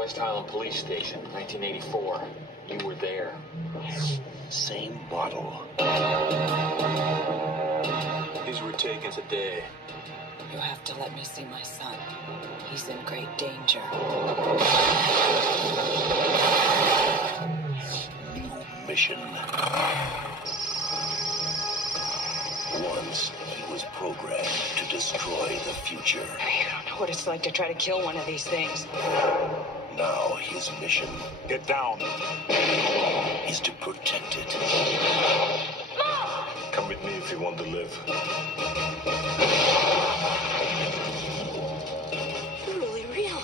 West Highland Police Station, 1984. You were there. Same bottle. These were taken today. You have to let me see my son. He's in great danger. New mission. Once he was programmed to destroy the future. You don't know what it's like to try to kill one of these things. Now his mission Get down. is to protect it. Come with me if you want to live. You're really real.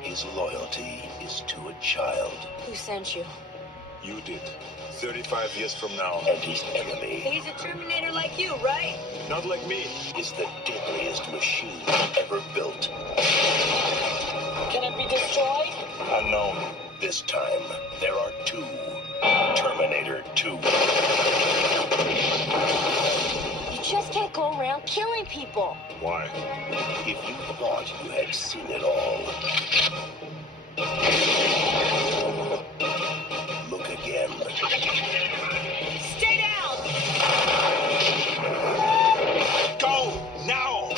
His loyalty is to a child. Who sent you? You did. 35 years from now. And his enemy He's a Terminator like you, right? Not like me. is the deadliest machine ever built. Can it be destroyed? Unknown. This time, there are two. Terminator 2. You just can't go around killing people. Why? If you thought you had seen it all, look again. Stay down! Go! Now!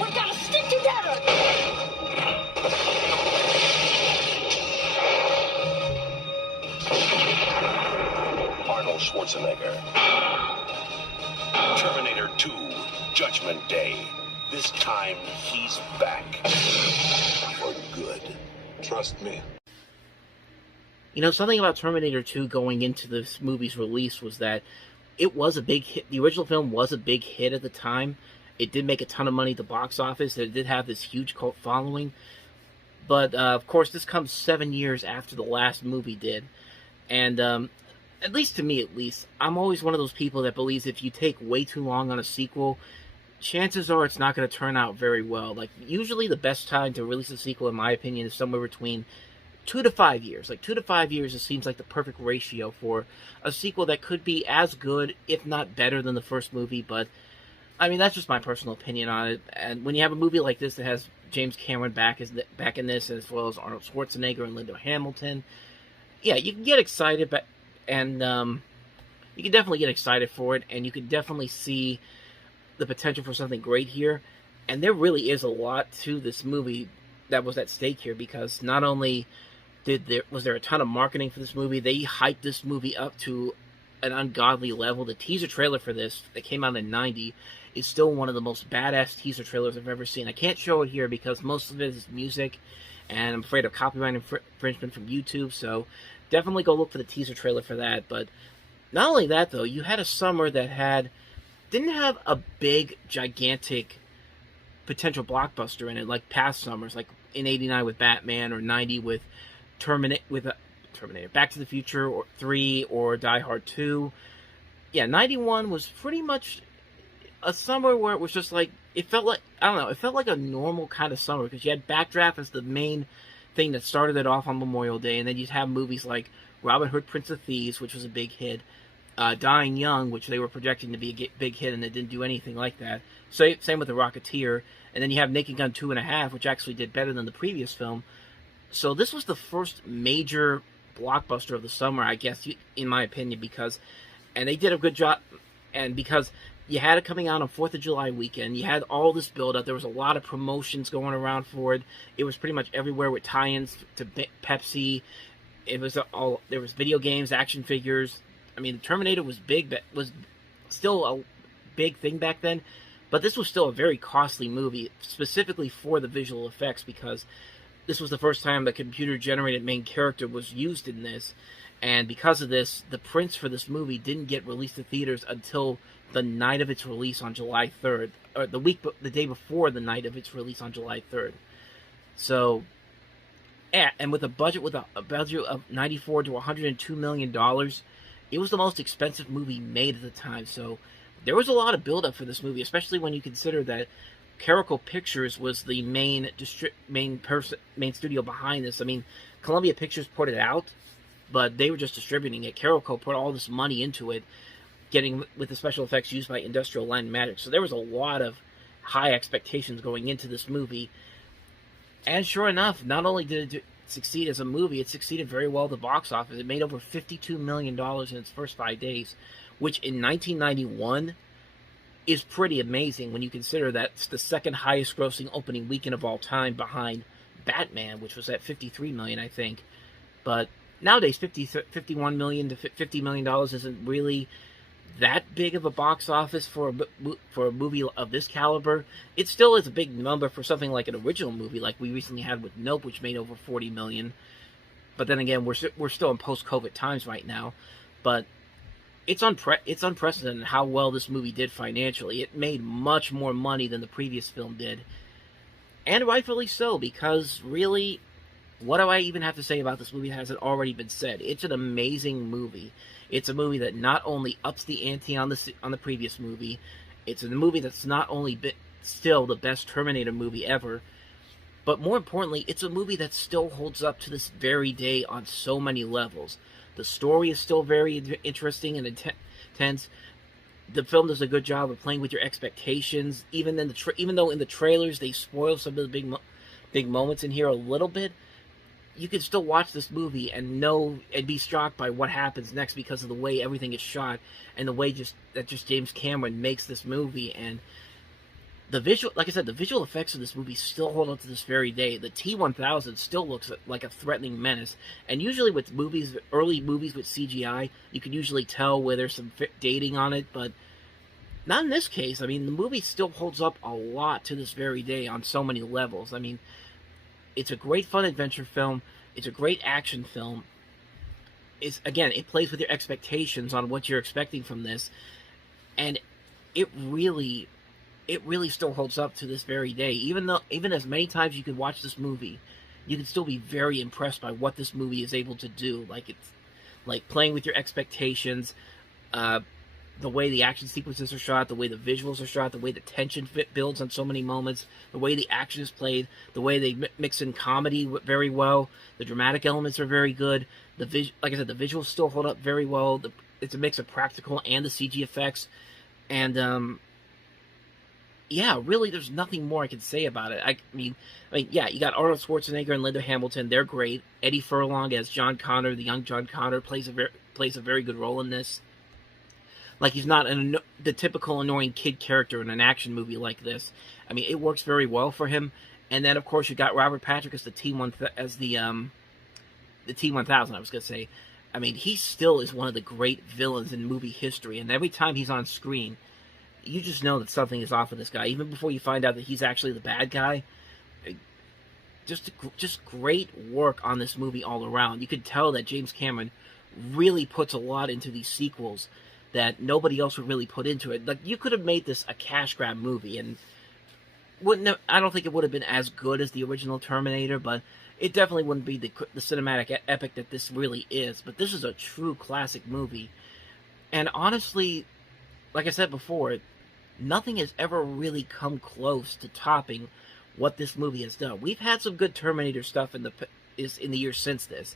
We gotta stick together. Arnold Schwarzenegger. Terminator 2, Judgment Day. This time, he's back. For good. Trust me. You know, something about Terminator 2 going into this movie's release was that it was a big hit. The original film was a big hit at the time. It did make a ton of money at the box office. It did have this huge cult following. But, of course, this comes 7 years after the last movie did. And, at least to me, I'm always one of those people that believes if you take way too long on a sequel, chances are it's not going to turn out very well. Like, usually the best time to release a sequel, in my opinion, is somewhere between 2 to 5 years. Like, 2 to 5 years, it seems like the perfect ratio for a sequel that could be as good, if not better, than the first movie. But, I mean, that's just my personal opinion on it. And when you have a movie like this that has James Cameron back in this, as well as Arnold Schwarzenegger and Linda Hamilton, yeah, you can get excited, and you can definitely get excited for it, and you can definitely see the potential for something great here. And there really is a lot to this movie that was at stake here, because not only was there a ton of marketing for this movie, they hyped this movie up to an ungodly level. The teaser trailer for this, that came out in '90, is still one of the most badass teaser trailers I've ever seen. I can't show it here because most of it is music, and I'm afraid of copyright infringement from YouTube, so definitely go look for the teaser trailer for that. But not only that, though, you had a summer that didn't have a big, gigantic potential blockbuster in it, like past summers, like in '89 with Batman, or '90 with Terminator, Back to the Future, or 3, or Die Hard 2. Yeah, '91 was pretty much a summer where it was just like, it felt like a normal kind of summer, because you had Backdraft as the main thing that started it off on Memorial Day, and then you'd have movies like Robin Hood, Prince of Thieves, which was a big hit, Dying Young, which they were projecting to be a big hit, and it didn't do anything like that. So, same with The Rocketeer, and then you have Naked Gun 2.5, which actually did better than the previous film. So this was the first major blockbuster of the summer, I guess, in my opinion, and they did a good job, and because you had it coming out on 4th of July weekend, you had all this build-up, there was a lot of promotions going around for it, it was pretty much everywhere with tie-ins to Pepsi, there was video games, action figures. I mean, Terminator was big, but was still a big thing back then, but this was still a very costly movie, specifically for the visual effects, because this was the first time the computer-generated main character was used in this, and because of this, the prints for this movie didn't get released to theaters until the night of its release on July 3rd, or the day before the night of its release on July 3rd. So, yeah, and with a budget of $94 to $102 million, it was the most expensive movie made at the time. So there was a lot of build-up for this movie, especially when you consider that Carolco Pictures was the main studio behind this. I mean, Columbia Pictures put it out, but they were just distributing it. Carolco put all this money into it, getting with the special effects used by Industrial Light and Magic. So there was a lot of high expectations going into this movie, And sure enough, not only did it succeed as a movie, it succeeded very well at the box office. It made over $52 million in its first 5 days, which in 1991 is pretty amazing when you consider that's the second highest grossing opening weekend of all time behind Batman, which was at $53 million, I think. But nowadays, $51 million to $50 million isn't really that big of a box office for a movie of this caliber. It still is a big number for something like an original movie, like we recently had with Nope, which made over $40 million. But then again, we're still in post-COVID times right now. But it's unprecedented how well this movie did financially. It made much more money than the previous film did. And rightfully so, because really, what do I even have to say about this movie that hasn't already been said? It's an amazing movie. It's a movie that not only ups the ante on the previous movie, it's a movie that's not only still the best Terminator movie ever, but more importantly, it's a movie that still holds up to this very day on so many levels. The story is still very interesting and intense. The film does a good job of playing with your expectations, even though in the trailers they spoil some of the big moments in here a little bit. You can still watch this movie and know and be shocked by what happens next because of the way everything is shot and the way that James Cameron makes this movie. And the visual, like I said, the visual effects of this movie still hold up to this very day. The T-1000 still looks like a threatening menace. And usually with early movies with CGI, you can usually tell where there's some dating on it, but not in this case. I mean, the movie still holds up a lot to this very day on so many levels. I mean, it's a great fun adventure film. It's a great action film. It plays with your expectations on what you're expecting from this. And it really still holds up to this very day. Even as many times you can watch this movie, you can still be very impressed by what this movie is able to do. Like, it's like playing with your expectations, the way the action sequences are shot, the way the visuals are shot, the way the tension builds on so many moments, the way the action is played, the way they mix in comedy very well. The dramatic elements are very good. Like I said, the visuals still hold up very well. It's a mix of practical and the CG effects. And, yeah, really, there's nothing more I can say about it. I mean, yeah, you got Arnold Schwarzenegger and Linda Hamilton. They're great. Eddie Furlong as John Connor, the young John Connor, plays a very good role in this. Like, he's not the typical annoying kid character in an action movie like this. I mean, it works very well for him. And then, of course, you got Robert Patrick as the T-1000. I was gonna say. I mean, he still is one of the great villains in movie history. And every time he's on screen, you just know that something is off with this guy, even before you find out that he's actually the bad guy. Just great work on this movie all around. You could tell that James Cameron really puts a lot into these sequels that nobody else would really put into it. Like, you could have made this a cash grab movie, and I don't think it would have been as good as the original Terminator, but it definitely wouldn't be the cinematic epic that this really is. But this is a true classic movie. And honestly, like I said before, nothing has ever really come close to topping what this movie has done. We've had some good Terminator stuff in the years since this.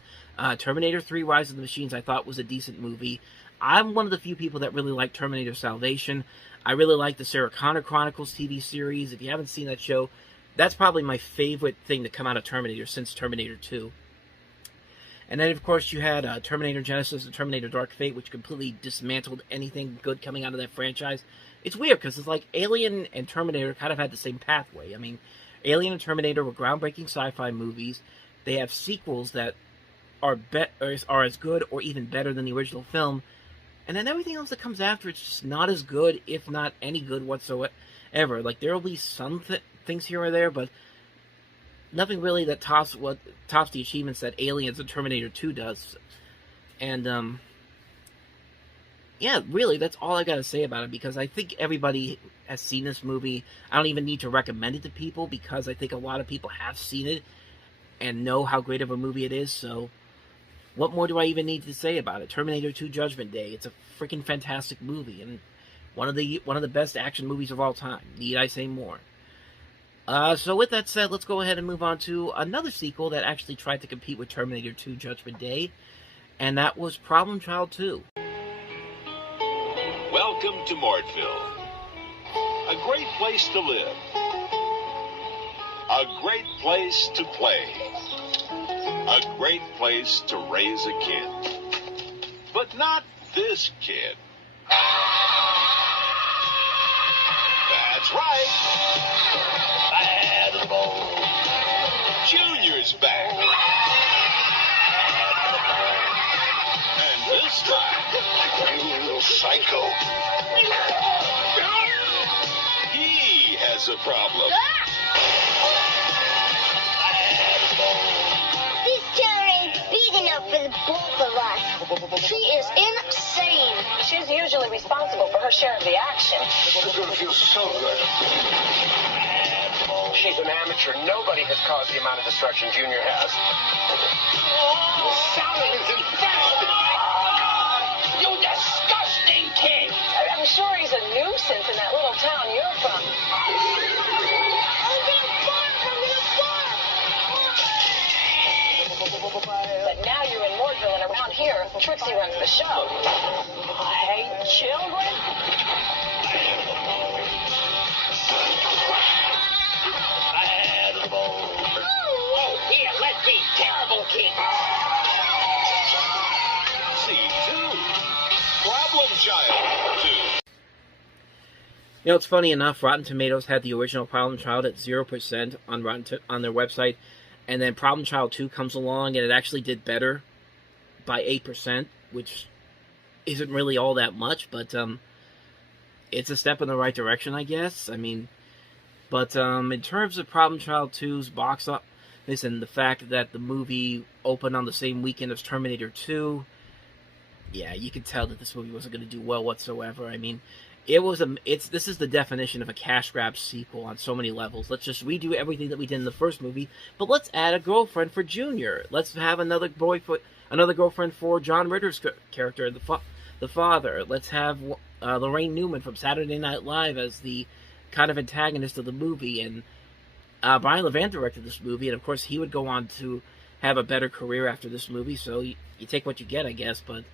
Terminator 3: Rise of the Machines, I thought, was a decent movie. I'm one of the few people that really like Terminator Salvation. I really like the Sarah Connor Chronicles TV series. If you haven't seen that show, that's probably my favorite thing to come out of Terminator since Terminator 2. And then, of course, you had Terminator Genisys and Terminator Dark Fate, which completely dismantled anything good coming out of that franchise. It's weird, because it's like Alien and Terminator kind of had the same pathway. I mean, Alien and Terminator were groundbreaking sci-fi movies. They have sequels that are as good or even better than the original film. And then everything else that comes after, it's just not as good, if not any good whatsoever. Like, there will be some things here or there, but nothing really that tops the achievements that Aliens and Terminator 2 does. And, yeah, really, that's all I gotta say about it, because I think everybody has seen this movie. I don't even need to recommend it to people, because I think a lot of people have seen it and know how great of a movie it is, so what more do I even need to say about it? Terminator 2: Judgment Day. It's a freaking fantastic movie, and one of the best action movies of all time. Need I say more? So with that said, let's go ahead and move on to another sequel that actually tried to compete with Terminator 2: Judgment Day, and that was Problem Child 2. Welcome to Mortville. A great place to live. A great place to play. A great place to raise a kid. But not this kid. That's right. Junior's back. And this time, you little psycho. He has a problem. This town ain't big enough for the both of us. She is insane. She's usually responsible for her share of the action. It's gonna feel so good. She's an amateur. Nobody has caused the amount of destruction Junior has. Sally is infested. You disgusting kid. I'm sure he's a nuisance in that little town you're from. But now you're in Mordville and around here, Trixie runs the show. Hey, children. Oh, here, let's be terrible kids. C2. Problem Child 2. You know, it's funny enough, Rotten Tomatoes had the original Problem Child at 0% on their website, and then Problem Child 2 comes along, and it actually did better by 8%, which isn't really all that much, but it's a step in the right direction, I guess. I mean, but in terms of Problem Child 2's box office and the fact that the movie opened on the same weekend as Terminator 2, yeah, you could tell that this movie wasn't going to do well whatsoever. I mean, this is the definition of a cash grab sequel on so many levels. Let's just redo everything that we did in the first movie, but let's add a girlfriend for Junior. Let's have another girlfriend for John Ritter's character, the father. Let's have Lorraine Newman from Saturday Night Live as the kind of antagonist of the movie, and Brian Levant directed this movie, and of course he would go on to have a better career after this movie, so you take what you get, I guess. But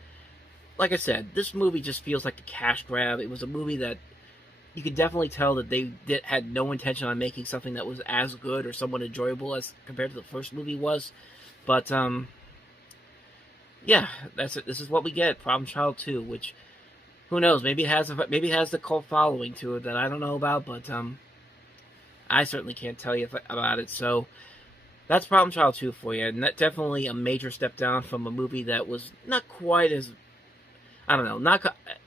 like I said, this movie just feels like a cash grab. It was a movie that you could definitely tell that they had no intention on making something that was as good or somewhat enjoyable as compared to the first movie was. But yeah, that's it. This is what we get. Problem Child 2, which, who knows? Maybe it has the cult following to it that I don't know about, but I certainly can't tell you about it. So that's Problem Child 2 for you, and that's definitely a major step down from a movie that was not quite as, I don't know,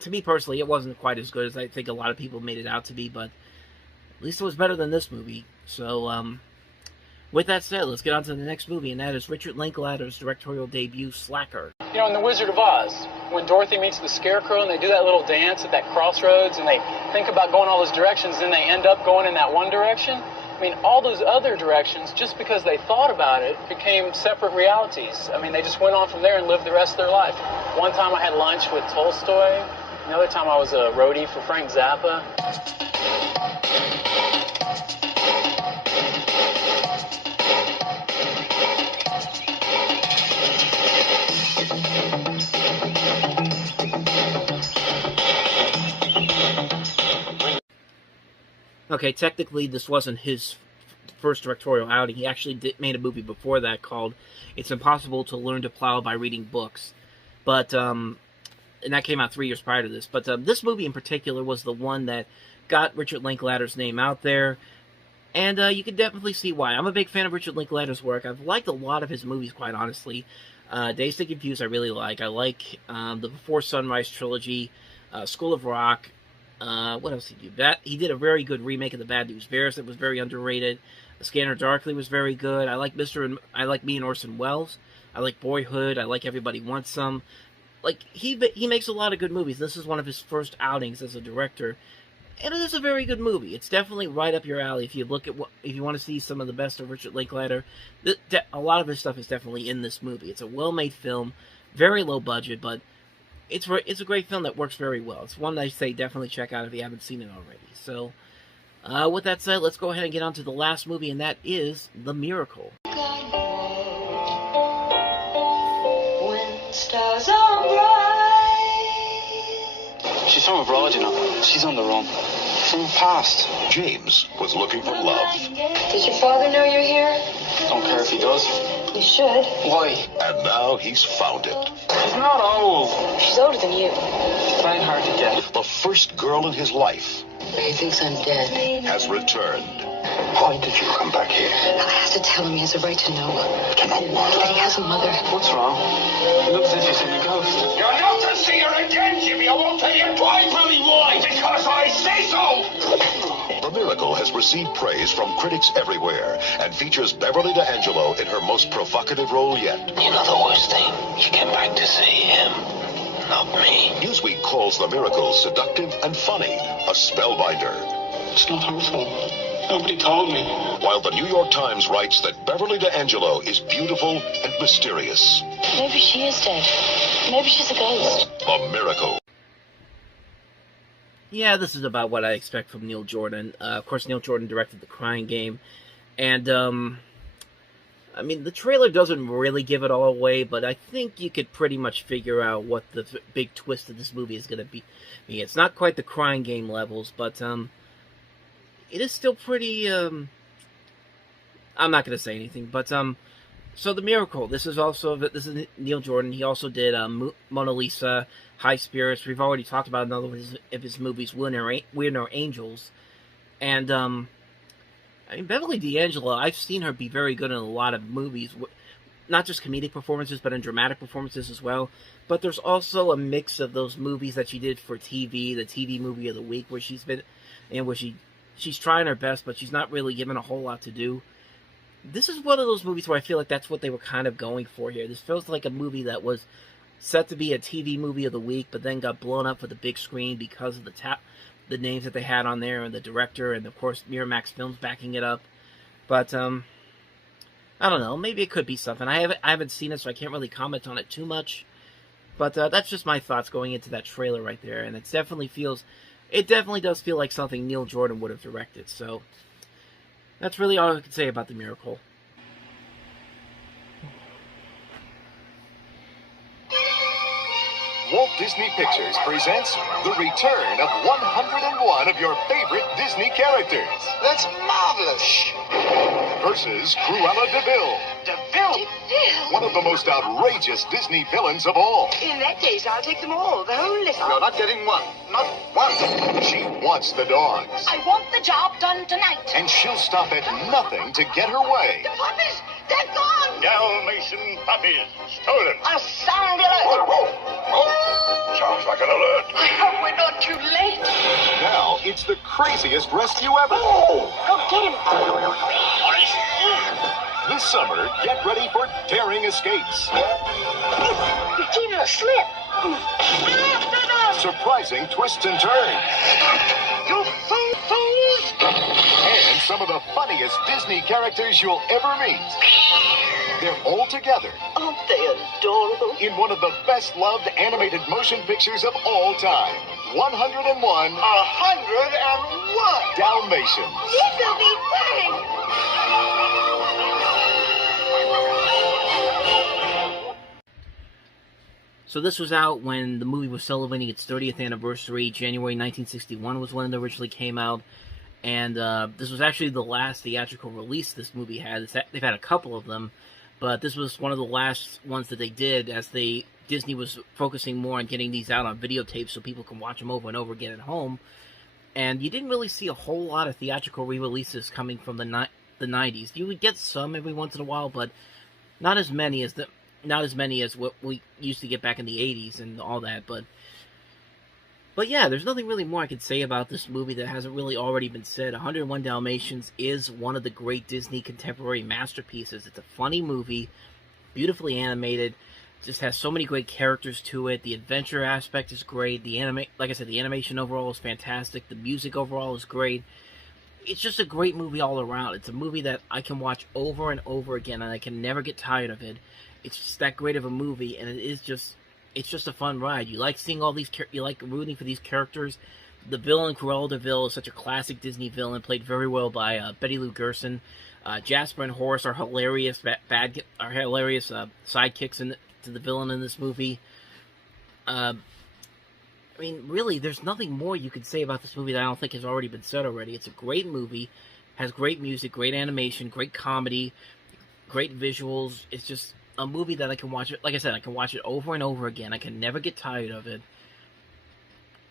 to me personally, it wasn't quite as good as I think a lot of people made it out to be, but at least it was better than this movie. So, with that said, let's get on to the next movie, and that is Richard Linklater's directorial debut, Slacker. You know, in The Wizard of Oz, when Dorothy meets the Scarecrow and they do that little dance at that crossroads and they think about going all those directions, and they end up going in that one direction, I mean, all those other directions, just because they thought about it, became separate realities. I mean, they just went on from there and lived the rest of their life. One time I had lunch with Tolstoy. Another time I was a roadie for Frank Zappa. Okay, technically this wasn't his first directorial outing. He actually made a movie before that called It's Impossible to Learn to Plow by Reading Books. But, and that came out 3 years prior to this. But this movie in particular was the one that got Richard Linklater's name out there. And you can definitely see why. I'm a big fan of Richard Linklater's work. I've liked a lot of his movies, quite honestly. Dazed and Confused I really like. I like the Before Sunrise trilogy, School of Rock. What else did he do? He did a very good remake of The Bad News Bears that was very underrated. The Scanner Darkly was very good. I like I like Me and Orson Welles. I like Boyhood. I like Everybody Wants Some. Like, he makes a lot of good movies. This is one of his first outings as a director, and it is a very good movie. It's definitely right up your alley if you look at if you want to see some of the best of Richard Linklater. A lot of his stuff is definitely in this movie. It's a well-made film, very low budget, but it's a great film that works very well. It's one that I say definitely check out if you haven't seen it already. So, with that said, let's go ahead and get on to the last movie, and that is The Miracle. When stars are bright, She's from abroad, you know. She's on the run. From the past. James was looking for love. Does your father know you're here? Don't care if he does. You should. Why? And now he's found it. She's not old. She's older than you. It's very hard to get. The first girl in his life He thinks I'm dead. has returned. Why did you come back here? I have to tell him he has a right to know. To know what? That he has a mother. What's wrong? It looks as if she's in a ghost. You're not to see her again, Jimmy. I won't tell you twice. Tell me why. Because I say so. The Miracle has received praise from critics everywhere and features Beverly D'Angelo in her most provocative role yet. You know the worst thing? You came back to see him, not me. Newsweek calls The Miracle seductive and funny, a spellbinder. It's not her fault. Nobody told me. While the New York Times writes that Beverly D'Angelo is beautiful and mysterious. Maybe she is dead. Maybe she's a ghost. The Miracle. Yeah, this is about what I expect from Neil Jordan. Of course, Neil Jordan directed The Crying Game. And, I mean, the trailer doesn't really give it all away, but I think you could pretty much figure out what the big twist of this movie is going to be. I mean, it's not quite the Crying Game levels, but, it is still pretty, I'm not going to say anything, but, so The Miracle, this is Neil Jordan. He also did, Mona Lisa, High Spirits. We've already talked about another one of his movies, We're No Angels. And, I mean, Beverly D'Angelo, I've seen her be very good in a lot of movies. Not just comedic performances, but in dramatic performances as well. But there's also a mix of those movies that she did for TV, the TV movie of the week, where she's been, and where she's trying her best, but she's not really given a whole lot to do. This is one of those movies where I feel like that's what they were kind of going for here. This feels like a movie that was set to be a TV movie of the week, but then got blown up for the big screen because of the names that they had on there, and the director, and of course Miramax Films backing it up. But I don't know. Maybe it could be something. I haven't seen it, so I can't really comment on it too much. But that's just my thoughts going into that trailer right there, and it definitely does feel like something Neil Jordan would have directed. So that's really all I can say about The Miracle. Walt Disney Pictures presents the return of 101 of your favorite Disney characters. That's marvelous. Versus Cruella de Vil, DeVille? one of the most outrageous Disney villains of all. In that case, I'll take them all, the whole list. You're not getting one. Not one. She wants the dogs, I want the job done tonight. and she'll stop at nothing to get her way. The puppies, they're gone. Dalmatian puppies. Stolen. A sound alert. Sounds like an alert. I hope we're not too late. Now it's the craziest rescue ever. Go get him. This summer, get ready for daring escapes, You're giving a slip. surprising twists and turns, You fools. and some of the funniest Disney characters you'll ever meet. They're all together Aren't they adorable? in one of the best-loved animated motion pictures of all time, 101 101. Dalmatians. This'll be fun. So this was out when the movie was celebrating its 30th anniversary. January 1961 was when it originally came out. And this was actually the last theatrical release this movie had. They've had a couple of them, but this was one of the last ones that they did, as Disney was focusing more on getting these out on videotape so people can watch them over and over again at home. And you didn't really see a whole lot of theatrical re-releases coming from the 90s. You would get some every once in a while, but not as many as what we used to get back in the 80s and all that. But yeah, there's nothing really more I could say about this movie that hasn't really already been said. 101 Dalmatians is one of the great Disney contemporary masterpieces. It's a funny movie, beautifully animated, just has so many great characters to it. The adventure aspect is great. Like I said, the animation overall is fantastic. The music overall is great. It's just a great movie all around. It's a movie that I can watch over and over again, and I can never get tired of it. It's just that great of a movie, and it's just a fun ride. You like seeing all these, you like rooting for these characters. The villain, Cruella de Vil, is such a classic Disney villain, played very well by Betty Lou Gerson. Jasper and Horace are hilarious, sidekicks to the villain in this movie. I mean, really, there's nothing more you could say about this movie that I don't think has already been said already. It's a great movie, has great music, great animation, great comedy, great visuals. It's just a movie that I can watch it. Like I said, I can watch it over and over again. I can never get tired of it.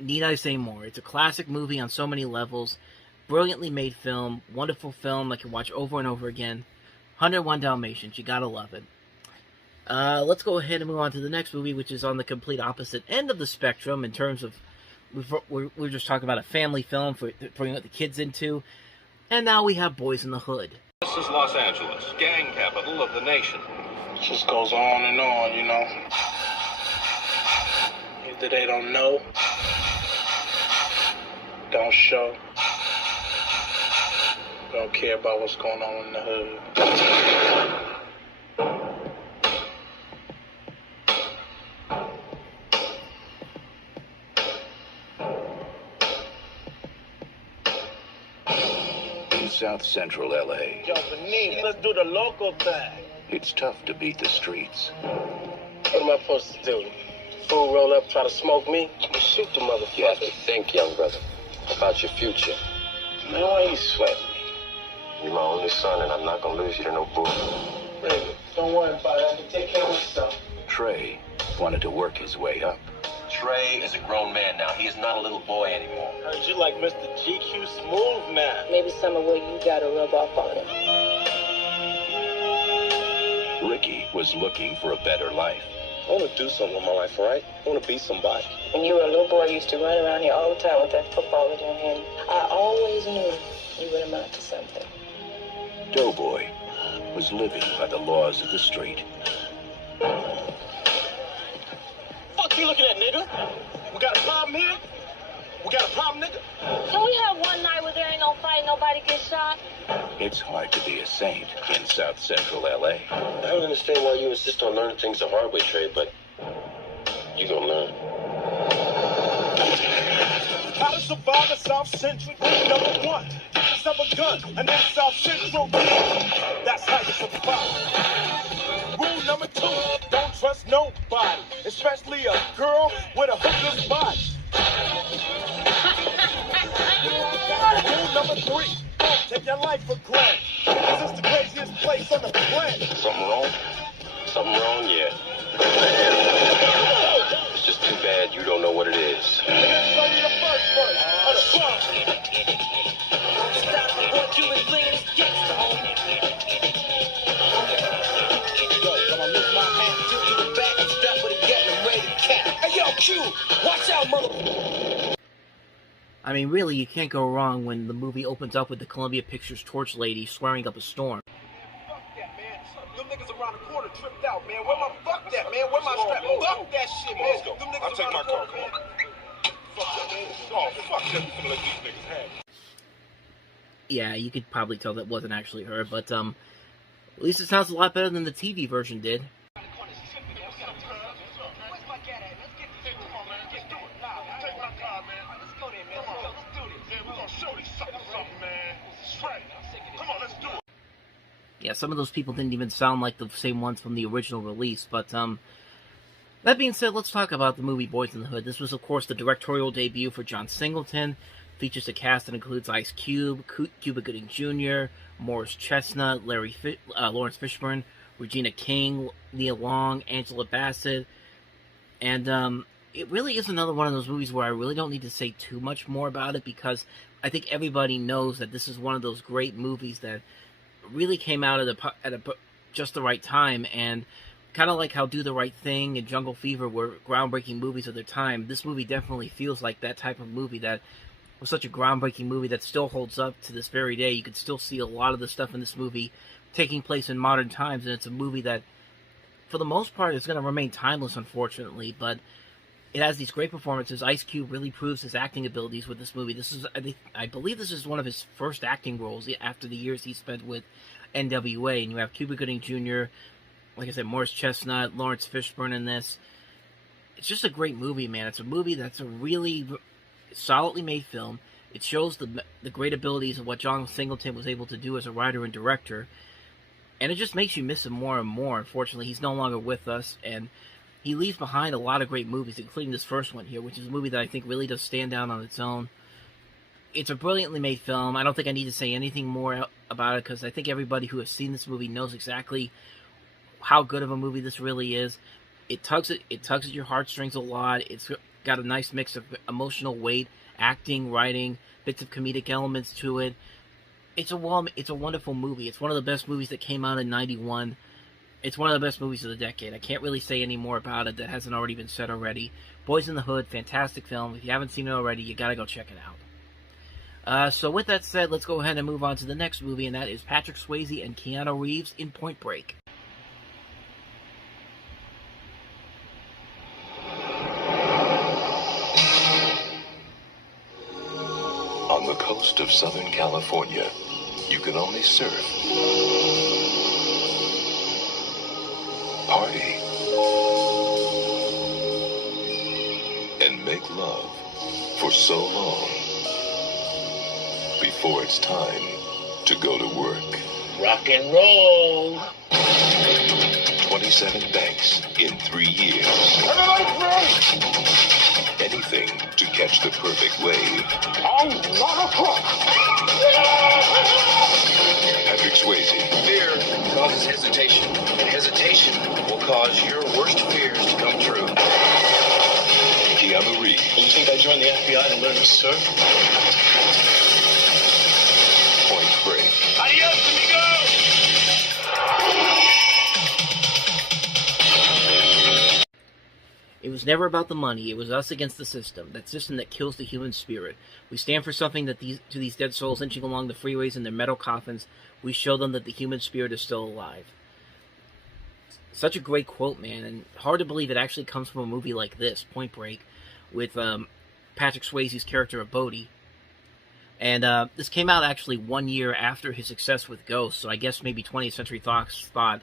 Need I say more? It's a classic movie on so many levels. Brilliantly made film, wonderful film I can watch over and over again. 101 Dalmatians, you gotta love it. Let's go ahead and move on to the next movie, which is on the complete opposite end of the spectrum in terms of, we're just talking about a family film for bringing the kids into, and now we have Boys in the Hood. This is Los Angeles, gang capital of the nation. It just goes on and on, you know. Either they don't know, don't show, don't care about what's going on in the hood. South Central LA. Yo, Benini, let's do the local thing. It's tough to beat the streets. What am I supposed to do? Fool roll up, try to smoke me? Shoot the motherfucker. You have to think, young brother, about your future. Man, why you sweating me? You're my only son, and I'm not gonna lose you to no bull. Regal, don't worry about it. I can take care of myself. Trey wanted to work his way up. Trey is a grown man now. He is not a little boy anymore. Heard you like Mr. GQ Smooth now. Maybe some of what you gotta rub off on him. Ricky was looking for a better life. I want to do something with my life, all right? I want to be somebody. When you were a little boy, you used to run around here all the time with that football in your hand. I always knew you would amount to something. Doughboy was living by the laws of the street. Fuck you looking at, nigga? We got a problem here? We got a problem, nigga? Can we have one night where there ain't no fight, nobody gets shot? It's hard to be a saint in South Central LA. I don't understand why you insist on learning things the hard way, Trey, but you gonna learn. How to survive in South Central? Number one, get yourself a gun, and then South Central. That's how you survive. Rule number two, don't trust nobody, especially a girl with a hooker's body. Rule number three, don't take your life for granted. This is the craziest place on the planet. Something wrong? Something wrong, yeah. It's just too bad you don't know what it is. Watch out, mother. I mean, really, you can't go wrong when the movie opens up with the Columbia Pictures torch lady swearing up a storm. Fuck that, man. Them niggas around the corner tripped out, man. Fuck that, man. Where my strap? Fuck that shit, man. Let's go. I'll take my car. Come on. Fuck that, man. Oh, fuck that. We're gonna let these niggas have it. Yeah, you could probably tell that wasn't actually her, but at least it sounds a lot better than the TV version did. Yeah, some of those people didn't even sound like the same ones from the original release, but that being said, let's talk about the movie Boys in the Hood. This was, of course, the directorial debut for John Singleton. Features a cast that includes Ice Cube, Cuba Gooding Jr., Morris Chestnut, Lawrence Fishburne, Regina King, Nia Long, Angela Bassett, and it really is another one of those movies where I really don't need to say too much more about it, because I think everybody knows that this is one of those great movies that really came out at just the right time, and kind of like how Do the Right Thing and Jungle Fever were groundbreaking movies of their time. This movie definitely feels like that type of movie that was such a groundbreaking movie that still holds up to this very day. You can still see a lot of the stuff in this movie taking place in modern times, and it's a movie that, for the most part, is going to remain timeless, unfortunately, but it has these great performances. Ice Cube really proves his acting abilities with this movie. This is, I believe this is one of his first acting roles after the years he spent with NWA, and you have Cuba Gooding Jr., like I said, Morris Chestnut, Lawrence Fishburne in this. It's just a great movie, man. It's a movie that's a really solidly made film. It shows the great abilities of what John Singleton was able to do as a writer and director, and it just makes you miss him more and more. Unfortunately, he's no longer with us, and he leaves behind a lot of great movies, including this first one here, which is a movie that I think really does stand out on its own. It's a brilliantly made film. I don't think I need to say anything more about it, because I think everybody who has seen this movie knows exactly how good of a movie this really is. It tugs at your heartstrings a lot. It's got a nice mix of emotional weight, acting, writing, bits of comedic elements to it. It's a wonderful movie. It's one of the best movies that came out in '91. It's one of the best movies of the decade. I can't really say any more about it that hasn't already been said already. Boys in the Hood, fantastic film. If you haven't seen it already, you gotta go check it out. So with that said, let's go ahead and move on to the next movie, and that is Patrick Swayze and Keanu Reeves in Point Break. On the coast of Southern California, you can only surf, party, and make love for so long before it's time to go to work. Rock and roll. 27 banks in 3 years. Anything to catch the perfect wave. I'm not a crook. Patrick Swayze. Fear causes hesitation, and hesitation will cause your worst fears to come true. Keanu Reeves. You think I joined the FBI to learn to surf? Point Break. Adios, amigos. It was never about the money. It was us against the system. That system that kills the human spirit. We stand for something that to these dead souls inching along the freeways in their metal coffins, we show them that the human spirit is still alive. Such a great quote, man, and hard to believe it actually comes from a movie like this, Point Break, with Patrick Swayze's character of Bodhi. And this came out actually 1 year after his success with Ghost, so I guess maybe 20th Century Fox thought,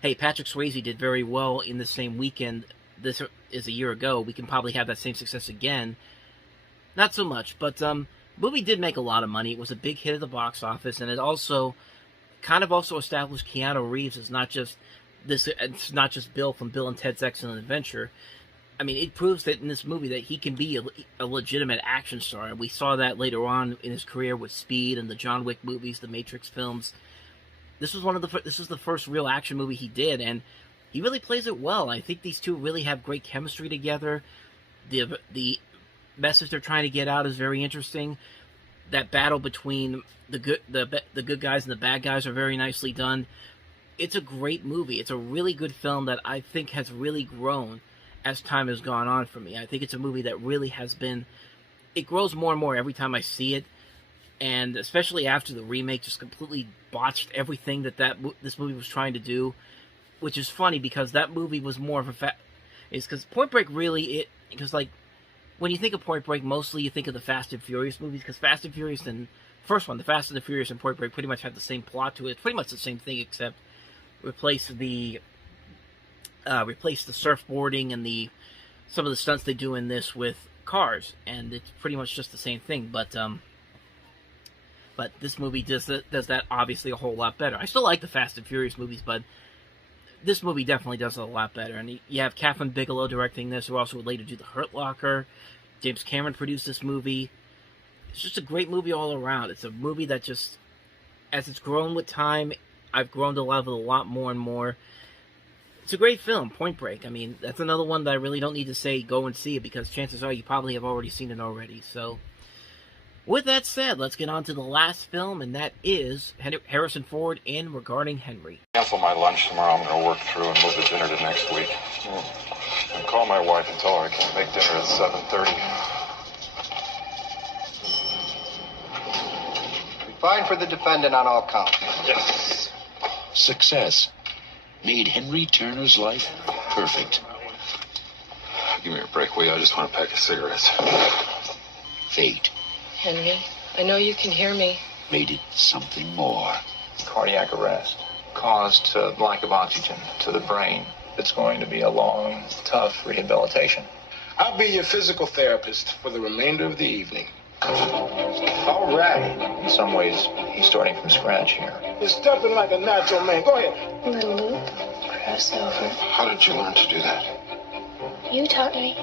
hey, Patrick Swayze did very well in the same weekend. This is a year ago. We can probably have that same success again. Not so much, but movie did make a lot of money. It was a big hit at the box office, and it also kind of established Keanu Reeves as not just this. It's not just Bill from Bill and Ted's Excellent Adventure. I mean, it proves that in this movie that he can be a legitimate action star. And we saw that later on in his career with Speed and the John Wick movies, the Matrix films. This was the first real action movie he did, and he really plays it well. I think these two really have great chemistry together. The message they're trying to get out is very interesting. That battle between the good guys and the bad guys are very nicely done. It's a great movie. It's a really good film that I think has really grown as time has gone on for me. I think it's a movie that really has been... It grows more and more every time I see it. And especially after the remake just completely botched everything that this movie was trying to do. Which is funny because that movie was more of a is because Point Break really because like when you think of Point Break, mostly you think of the Fast and Furious movies, because Fast and Furious and first one, the Fast and the Furious and Point Break pretty much have the same plot to it. It's pretty much the same thing except replace the surfboarding and some of the stunts they do in this with cars, and it's pretty much just the same thing. But this movie does that obviously a whole lot better. I still like the Fast and Furious movies, but this movie definitely does it a lot better. And you have Catherine Bigelow directing this, who also would later do The Hurt Locker. James Cameron produced this movie. It's just a great movie all around. It's a movie that just, as it's grown with time, I've grown to love it a lot more and more. It's a great film, Point Break. I mean, that's another one that I really don't need to say go and see it, because chances are you probably have already seen it already. So, with that said, let's get on to the last film, and that is Harrison Ford in Regarding Henry. Cancel my lunch tomorrow. I'm going to work through and move the dinner to next week. And call my wife and tell her I can't make dinner at 7:30. Fine for the defendant on all counts. Yes. Success made Henry Turner's life perfect. Give me a break, will you? I just want a pack of cigarettes. Fate Henry, I know you can hear me. made it something more. Cardiac arrest caused lack of oxygen to the brain. It's going to be a long, tough rehabilitation. I'll be your physical therapist for the remainder of the evening. All right. In some ways, he's starting from scratch here. You're stepping like a natural man. Go ahead. Little loop, cross over. How did you learn to do that? You taught me.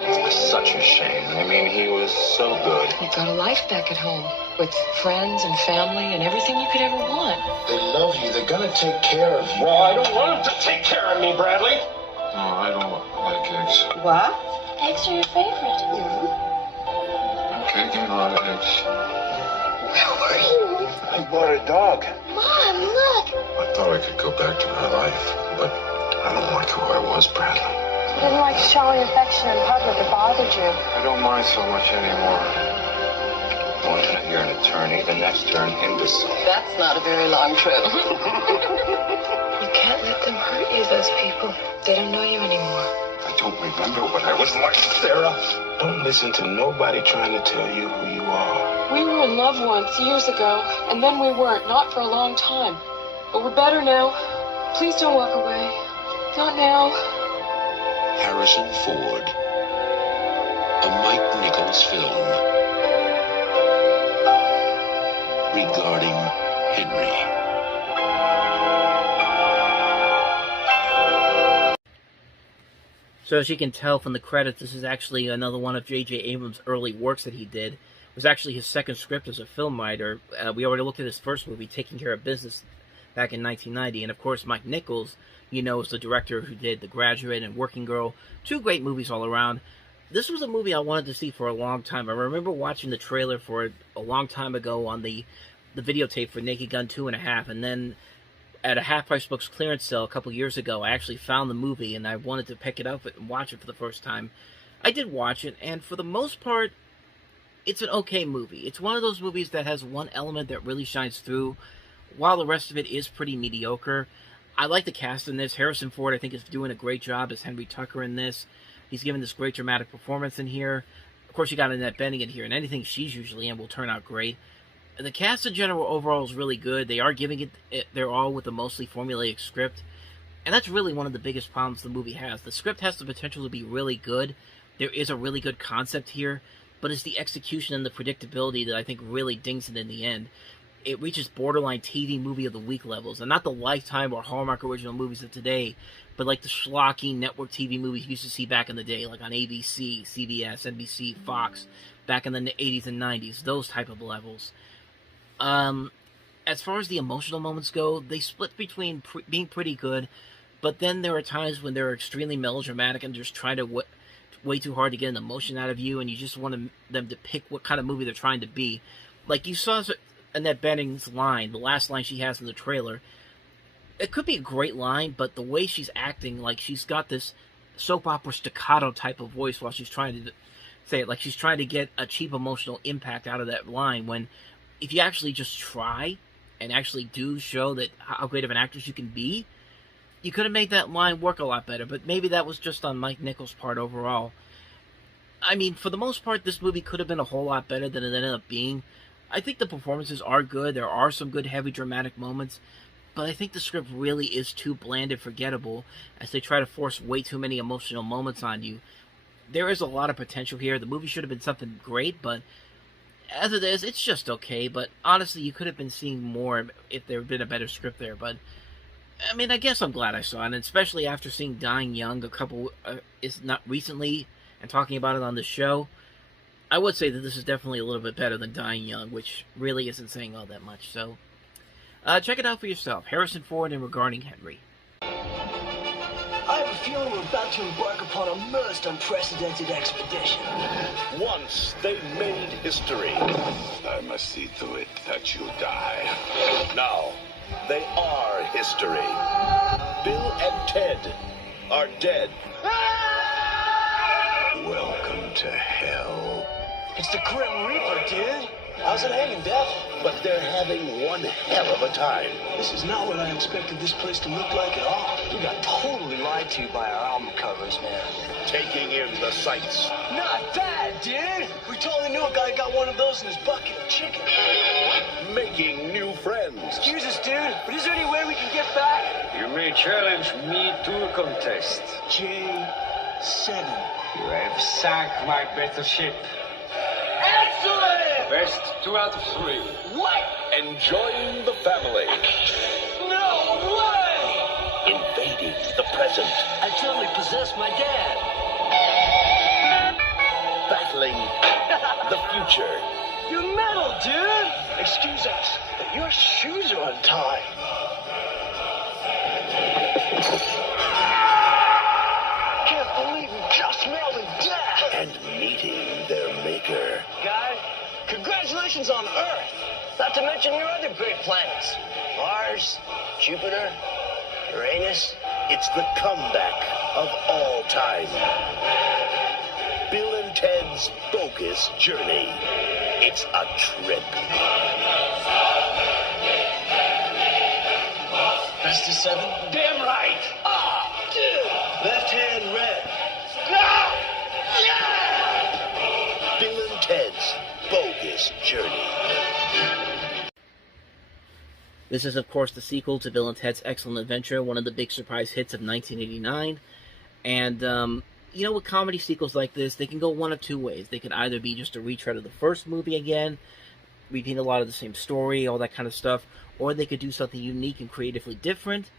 It's such a shame. I mean, he was so good. You got a life back at home with friends and family and everything you could ever want. They love you. They're gonna take care of you. Well, I don't want them to take care of me, Bradley. No, I don't like eggs. What? Eggs are your favorite. Okay, give me a lot of eggs. Where were you? I bought a dog. Mom, look. I thought I could go back to my life, but I don't like who I was, Bradley. You didn't like showing affection in public. It bothered you. I don't mind so much anymore. One minute you're an attorney, the next you're an imbecile. That's not a very long trip. You can't let them hurt you, those people. They don't know you anymore. I don't remember what I was like, Sarah. Don't listen to nobody trying to tell you who you are. We were in love once, years ago, and then we weren't, not for a long time. But we're better now. Please don't walk away. Not now. Harrison Ford. A Mike Nichols film. Regarding Henry. So as you can tell from the credits, this is actually another one of J.J. Abrams' early works that he did. It was actually his second script as a film writer. We already looked at his first movie, Taking Care of Business, back in 1990. And of course, Mike Nichols, you know, is the director who did The Graduate and Working Girl. Two great movies all around. This was a movie I wanted to see for a long time. I remember watching the trailer for it a long time ago on the videotape for Naked Gun 2.5, and then at a half-price books clearance sale a couple years ago, I actually found the movie, and I wanted to pick it up and watch it for the first time. I did watch it, and for the most part, it's an okay movie. It's one of those movies that has one element that really shines through, while the rest of it is pretty mediocre. I like the cast in this. Harrison Ford, I think, is doing a great job as Henry Tucker in this. He's giving this great dramatic performance in here. Of course, you got Annette Bening in here, and anything she's usually in will turn out great. The cast in general overall is really good. They are giving it their all with a mostly formulaic script. And that's really one of the biggest problems the movie has. The script has the potential to be really good. There is a really good concept here. But it's the execution and the predictability that I think really dings it in the end. It reaches borderline TV movie of the week levels. And not the Lifetime or Hallmark original movies of today, but like the schlocky network TV movies you used to see back in the day, like on ABC, CBS, NBC, Fox, back in the 80s and 90s. Those type of levels. As far as the emotional moments go, they split between being pretty good, but then there are times when they're extremely melodramatic and just trying to way too hard to get an emotion out of you, and you just want them to pick what kind of movie they're trying to be. Like you saw Annette Bening's line, the last line she has in the trailer. It could be a great line, but the way she's acting, like she's got this soap opera staccato type of voice while she's trying to say it, like she's trying to get a cheap emotional impact out of that line, when if you actually just try and actually do show that how great of an actress you can be, you could have made that line work a lot better. But maybe that was just on Mike Nichols' part overall. I mean, for the most part, this movie could have been a whole lot better than it ended up being. I think the performances are good. There are some good, heavy, dramatic moments. But I think the script really is too bland and forgettable as they try to force way too many emotional moments on you. There is a lot of potential here. The movie should have been something great, but as it is, it's just okay. But honestly, you could have been seeing more if there had been a better script there. But I mean, I guess I'm glad I saw it, and especially after seeing Dying Young is not recently and talking about it on the show. I would say that this is definitely a little bit better than Dying Young, which really isn't saying all that much. So check it out for yourself. Harrison Ford and Regarding Henry. I have a feeling we're about to embark upon a most unprecedented expedition. Once they made history. I must see to it that you die. Now, they are history. Bill and Ted are dead. Welcome to hell. It's the Grim Reaper, dude. How's it hanging, Death? But they're having one hell of a time. This is not what I expected this place to look like at all. We got totally lied to by our album covers, man. Taking in the sights. Not bad, dude. We totally knew a guy got one of those in his bucket of chicken. Making new friends. Excuse us, dude, but is there any way we can get back? You may challenge me to a contest. J7. You have sunk my battleship. Excellent! Best 2 out of 3. What? Enjoying the family. No way! invading the present. I totally possessed my dad. Battling the future. You're metal, dude! Excuse us, but your shoes are untied. Can't believe you just mailed a death! And meeting their maker. Guy, congratulations on Earth! Not to mention your other great planets. Mars, Jupiter, Uranus. It's the comeback of all time. Bill and Ted's Bogus Journey. It's a trip. Best of 7? Damn right. Ah, dude! Left hand red. Bill and Ted's Bogus Journey. This is, of course, the sequel to Bill and Ted's Excellent Adventure, one of the big surprise hits of 1989. And, you know, with comedy sequels like this, they can go one of two ways. They could either be just a retread of the first movie again, repeat a lot of the same story, all that kind of stuff, or they could do something unique and creatively different,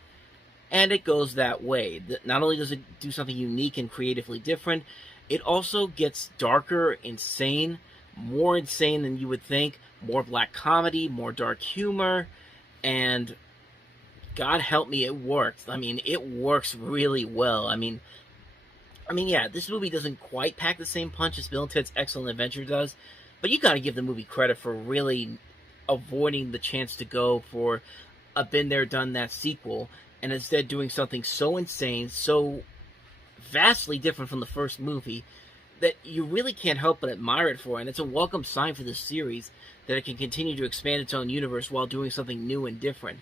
and it goes that way. Not only does it do something unique and creatively different, it also gets darker, insane, more insane than you would think, more black comedy, more dark humor, and God help me, it works. I mean, it works really well. I mean, yeah, this movie doesn't quite pack the same punch as Bill and Ted's Excellent Adventure does, but you gotta give the movie credit for really avoiding the chance to go for a been there, done that sequel, and instead doing something so insane, so vastly different from the first movie, that you really can't help but admire it for, and it's a welcome sign for this series that it can continue to expand its own universe while doing something new and different.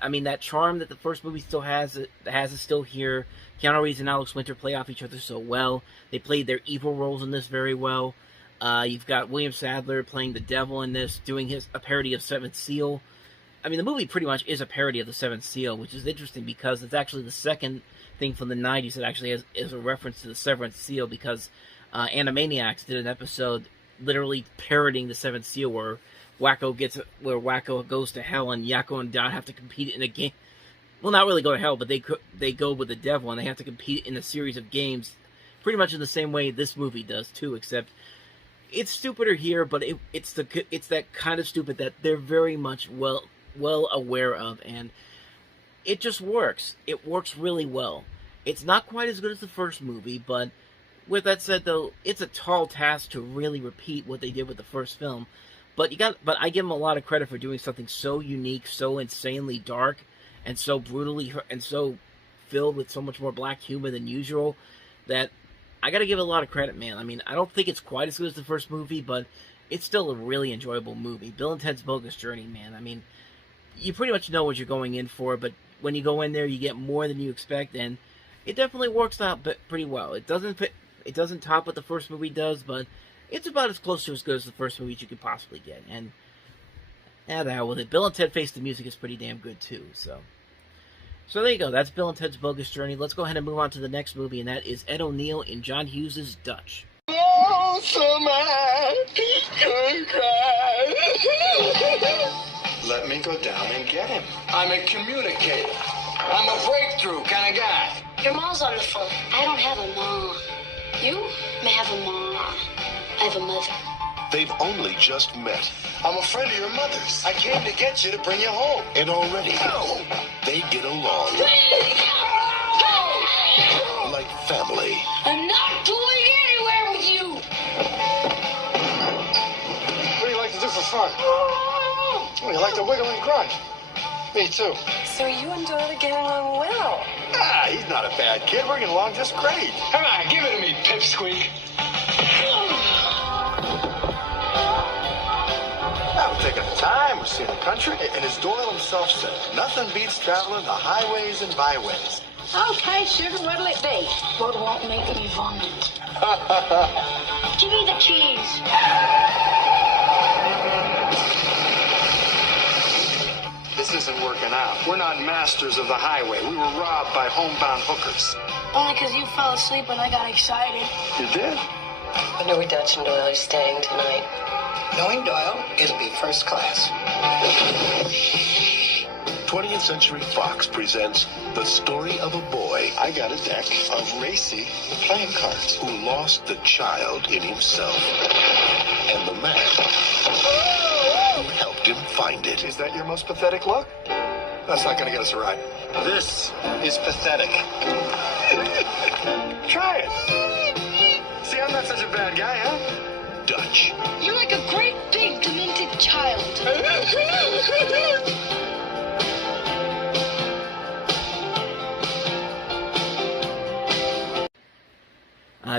I mean, that charm that the first movie still has is still here. Keanu Reeves and Alex Winter play off each other so well. They played their evil roles in this very well. You've got William Sadler playing the devil in this, doing a parody of Seventh Seal. I mean, the movie pretty much is a parody of the Seventh Seal, which is interesting because it's actually the second thing from the 90s that actually is a reference to the Seventh Seal, because Animaniacs did an episode literally parodying the Seventh Seal where Wacko goes to hell and Yakko and Dot have to compete in a game. Well, not really go to hell, but they go with the devil and they have to compete in a series of games, pretty much in the same way this movie does too. Except it's stupider here, but it's that kind of stupid that they're very much well aware of, and it just works. It works really well. It's not quite as good as the first movie, but with that said, though, it's a tall task to really repeat what they did with the first film. But I give them a lot of credit for doing something so unique, so insanely dark, and so brutally, and so filled with so much more black humor than usual, that I gotta give it a lot of credit, man. I mean, I don't think it's quite as good as the first movie, but it's still a really enjoyable movie. Bill and Ted's Bogus Journey, man. I mean, you pretty much know what you're going in for, but when you go in there, you get more than you expect, and it definitely works out pretty well. It doesn't top what the first movie does, but it's about as close to as good as the first movie you could possibly get. And the hell with it. Bill and Ted Face the Music is pretty damn good too. So there you go. That's Bill and Ted's Bogus Journey. Let's go ahead and move on to the next movie, and that is Ed O'Neill in John Hughes' Dutch. Oh, somebody could cry. Let me go down and get him. I'm a communicator. I'm a breakthrough kind of guy. Your mom's on the phone. I don't have a mom. You may have a mom. I have a mother. They've only just met. I'm a friend of your mother's. I came to get you to bring you home. And already, they get along like family. I'm not going anywhere with you. What do you like to do for fun? Oh, you like to wiggle and grunt. Me too. So you and Doyle get along well. Ah, he's not a bad kid. We're getting along just great. Come on, give it to me, Pipsqueak. We're taking the time. We're seeing the country. And as Doyle himself said, nothing beats traveling the highways and byways. Okay, sugar, what'll it be? What won't make me vomit? Give me the keys. This isn't working out. We're not masters of the highway. We were robbed by homebound hookers. Only because you fell asleep when I got excited. You did? I know where Dutch and Doyle are staying tonight. Knowing Doyle, it'll be first class. 20th Century Fox presents the story of a boy. I got a deck of racy playing cards. Who lost the child in himself. And the man who helped him find it. Is that your most pathetic look? That's not going to get us a ride. This is pathetic. Try it. See, I'm not such a bad guy, huh? Dutch. You're like a great big demented child.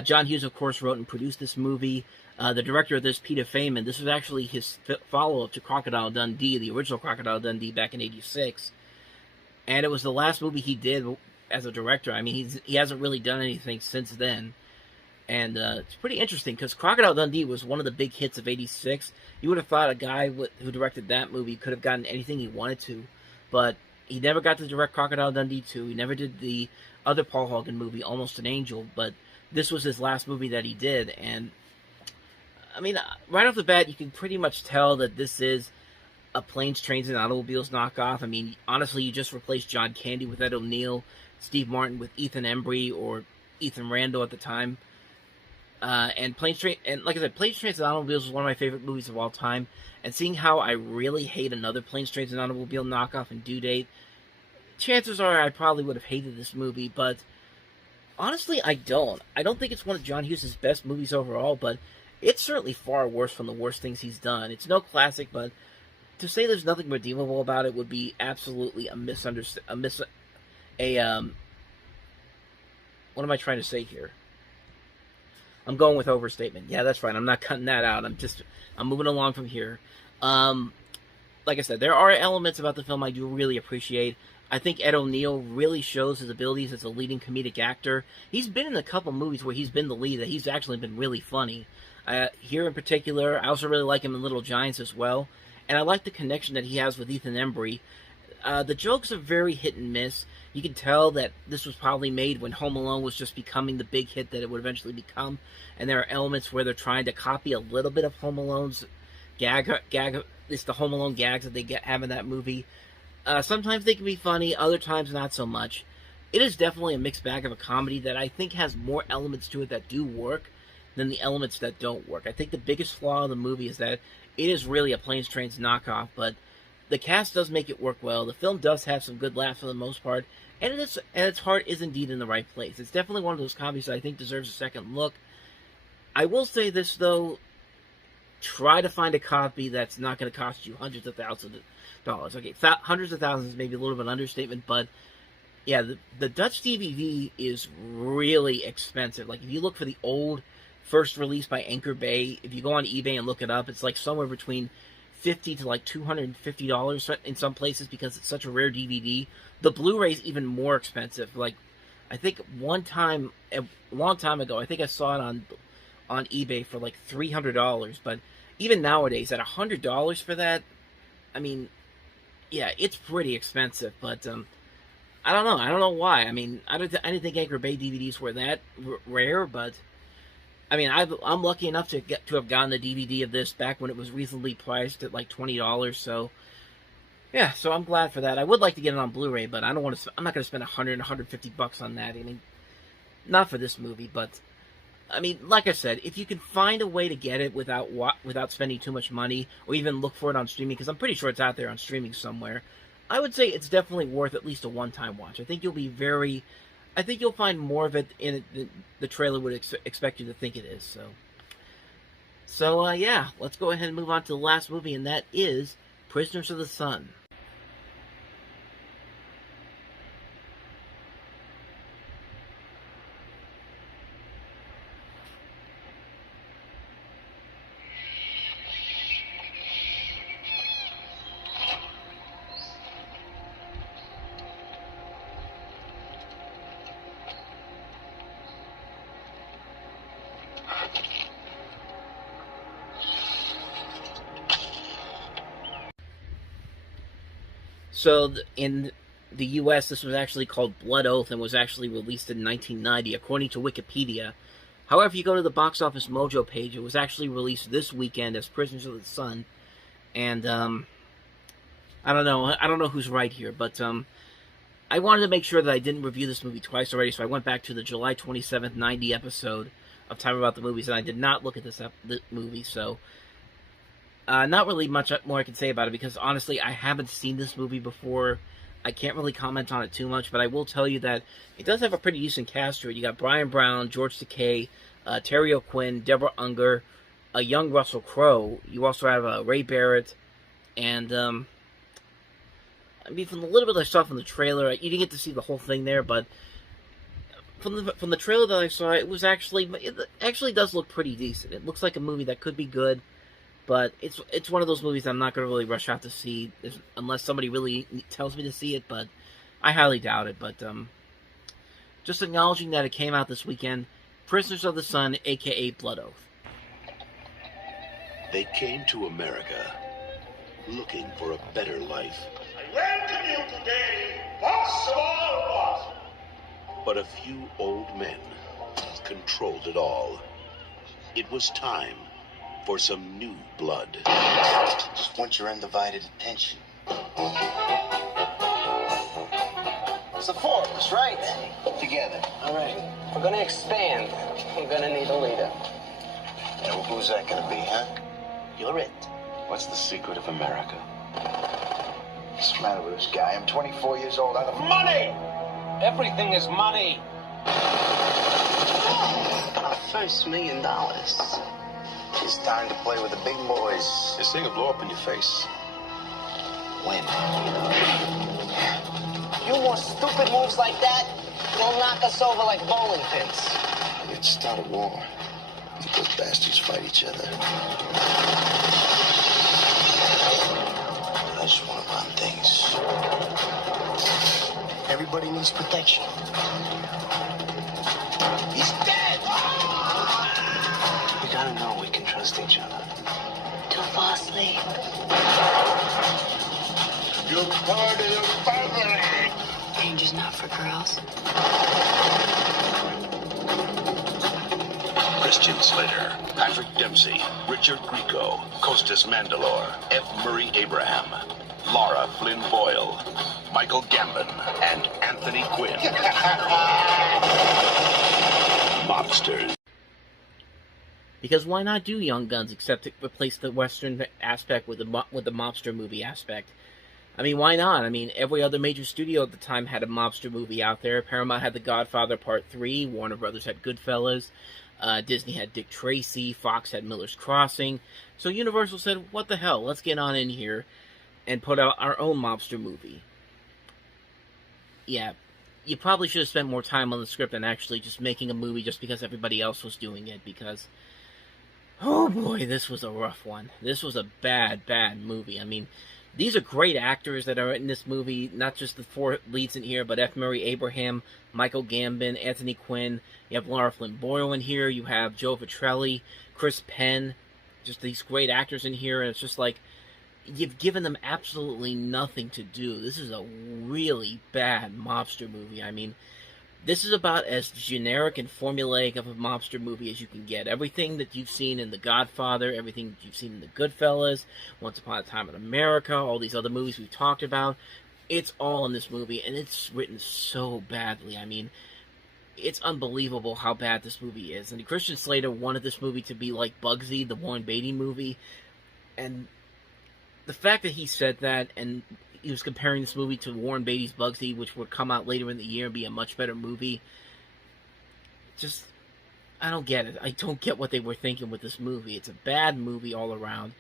John Hughes, of course, wrote and produced this movie. The director of this, Peter Feynman, this was actually his follow-up to Crocodile Dundee, the original Crocodile Dundee back in '86. And it was the last movie he did as a director. I mean, he hasn't really done anything since then. And it's pretty interesting, because Crocodile Dundee was one of the big hits of '86. You would have thought a guy who directed that movie could have gotten anything he wanted to. But he never got to direct Crocodile Dundee 2. He never did the other Paul Hogan movie, Almost an Angel. But this was his last movie that he did. And, I mean, right off the bat, you can pretty much tell that this is a Planes, Trains, and Automobiles knockoff. I mean, honestly, you just replaced John Candy with Ed O'Neill, Steve Martin with Ethan Embry, or Ethan Randall at the time. And Planes, Trains, and like I said, Planes, Trains, and Automobiles was one of my favorite movies of all time. And seeing how I really hate another Planes, Trains, and Automobile knockoff in Due Date, chances are I probably would have hated this movie, but honestly, I don't. I don't think it's one of John Hughes' best movies overall, but it's certainly far worse from the worst things he's done. It's no classic, but to say there's nothing redeemable about it would be absolutely what am I trying to say here? I'm going with overstatement. Yeah, that's right. I'm not cutting that out. I'm moving along from here. Like I said, there are elements about the film I do really appreciate. I think Ed O'Neill really shows his abilities as a leading comedic actor. He's been in a couple movies where he's been the lead that he's actually been really funny. Here in particular, I also really like him in Little Giants as well. And I like the connection that he has with Ethan Embry. The jokes are very hit and miss. You can tell that this was probably made when Home Alone was just becoming the big hit that it would eventually become. And there are elements where they're trying to copy a little bit of Home Alone's gag. It's the Home Alone gags that they have in that movie. Sometimes they can be funny, other times not so much. It is definitely a mixed bag of a comedy that I think has more elements to it that do work than the elements that don't work. I think the biggest flaw of the movie is that it is really a Planes, Trains knockoff, but the cast does make it work well. The film does have some good laughs for the most part, and its heart is indeed in the right place. It's definitely one of those comedies that I think deserves a second look. I will say this, though. Try to find a copy that's not going to cost you hundreds of thousands of dollars. Okay, hundreds of thousands is maybe a little bit of an understatement, but yeah, the Dutch DVD is really expensive. Like, if you look for the old first release by Anchor Bay, if you go on eBay and look it up, it's like somewhere between $50 to like $250 in some places because it's such a rare DVD. The Blu-ray is even more expensive. Like, I think one time, a long time ago, I think I saw it on eBay for like $300, but even nowadays, at $100 for that, I mean, yeah, it's pretty expensive, but I don't know why. I mean, I didn't think Anchor Bay DVDs were that rare, but I mean, I'm lucky enough to have gotten the DVD of this back when it was reasonably priced at like $20. So yeah, so I'm glad for that. I would like to get it on Blu-ray, but I'm not going to spend $100, $150 on that. I mean, not for this movie, but I mean, like I said, if you can find a way to get it without spending too much money, or even look for it on streaming, because I'm pretty sure it's out there on streaming somewhere, I would say it's definitely worth at least a one-time watch. I think you'll find more of it in it than the trailer would expect you to think it is. So yeah, let's go ahead and move on to the last movie, and that is Prisoners of the Sun. So in the U.S., this was actually called Blood Oath and was actually released in 1990, according to Wikipedia. However, if you go to the Box Office Mojo page, it was actually released this weekend as Prisoners of the Sun. And, I I don't know who's right here, but I wanted to make sure that I didn't review this movie twice already, so I went back to the July 27th, 90 episode of Time About the Movies, and I did not look at this movie, so not really much more I can say about it, because honestly, I haven't seen this movie before. I can't really comment on it too much, but I will tell you that it does have a pretty decent cast to it. You got Brian Brown, George Takei, Terry O'Quinn, Deborah Unger, a young Russell Crowe. You also have Ray Barrett, and I mean, from the little bit I saw from the trailer, you didn't get to see the whole thing there, but from the trailer that I saw, it actually does look pretty decent. It looks like a movie that could be good, but it's one of those movies I'm not going to really rush out to see unless somebody really tells me to see it, but I highly doubt it. But just acknowledging that it came out this weekend, Prisoners of the Sun, a.k.a. Blood Oath. They came to America looking for a better life. I welcome you today, boss of all bosses. But a few old men controlled it all. It was time for some new blood. Just want your undivided attention. It's the four of us, right? Together. All right. If we're gonna expand, we're gonna need a leader. Yeah, well, who's that gonna be, huh? You're it. What's the secret of America? What's the matter with this guy? I'm 24 years old. Money! Everything is money. Our first $1 million. It's time to play with the big boys. This thing will blow up in your face. When? You more stupid moves like that, you'll knock us over like bowling pins. Let's start a war. Let those bastards fight each other. I just want to run things. Everybody needs protection. He's dead! We gotta know we can trust each other. Don't fall asleep. You're part of the family. Danger's not for girls. Christian Slater, Patrick Dempsey, Richard Grieco, Costas Mandalore, F. Murray Abraham, Laura Flynn Boyle, Michael Gambon, and Anthony Quinn. Mobsters. Because why not do Young Guns except to replace the Western aspect with the mobster movie aspect? I mean, why not? I mean, every other major studio at the time had a mobster movie out there. Paramount had The Godfather Part 3, Warner Brothers had Goodfellas, Disney had Dick Tracy, Fox had Miller's Crossing. So Universal said, what the hell, let's get on in here and put out our own mobster movie. Yeah, you probably should have spent more time on the script than actually just making a movie just because everybody else was doing it, because, oh boy, this was a rough one. This was a bad, bad movie. I mean, these are great actors that are in this movie, not just the four leads in here, but F. Murray Abraham, Michael Gambon, Anthony Quinn. You have Laura Flynn Boyle in here. You have Joe Vitrelli, Chris Penn. Just these great actors in here, and it's just like, you've given them absolutely nothing to do. This is a really bad mobster movie. I mean, this is about as generic and formulaic of a mobster movie as you can get. Everything that you've seen in The Godfather, everything that you've seen in The Goodfellas, Once Upon a Time in America, all these other movies we've talked about, it's all in this movie, and it's written so badly. I mean, it's unbelievable how bad this movie is. And Christian Slater wanted this movie to be like Bugsy, the Warren Beatty movie, and the fact that he said that, and he was comparing this movie to Warren Beatty's Bugsy, which would come out later in the year and be a much better movie, just, I don't get it. I don't get what they were thinking with this movie. It's a bad movie all around.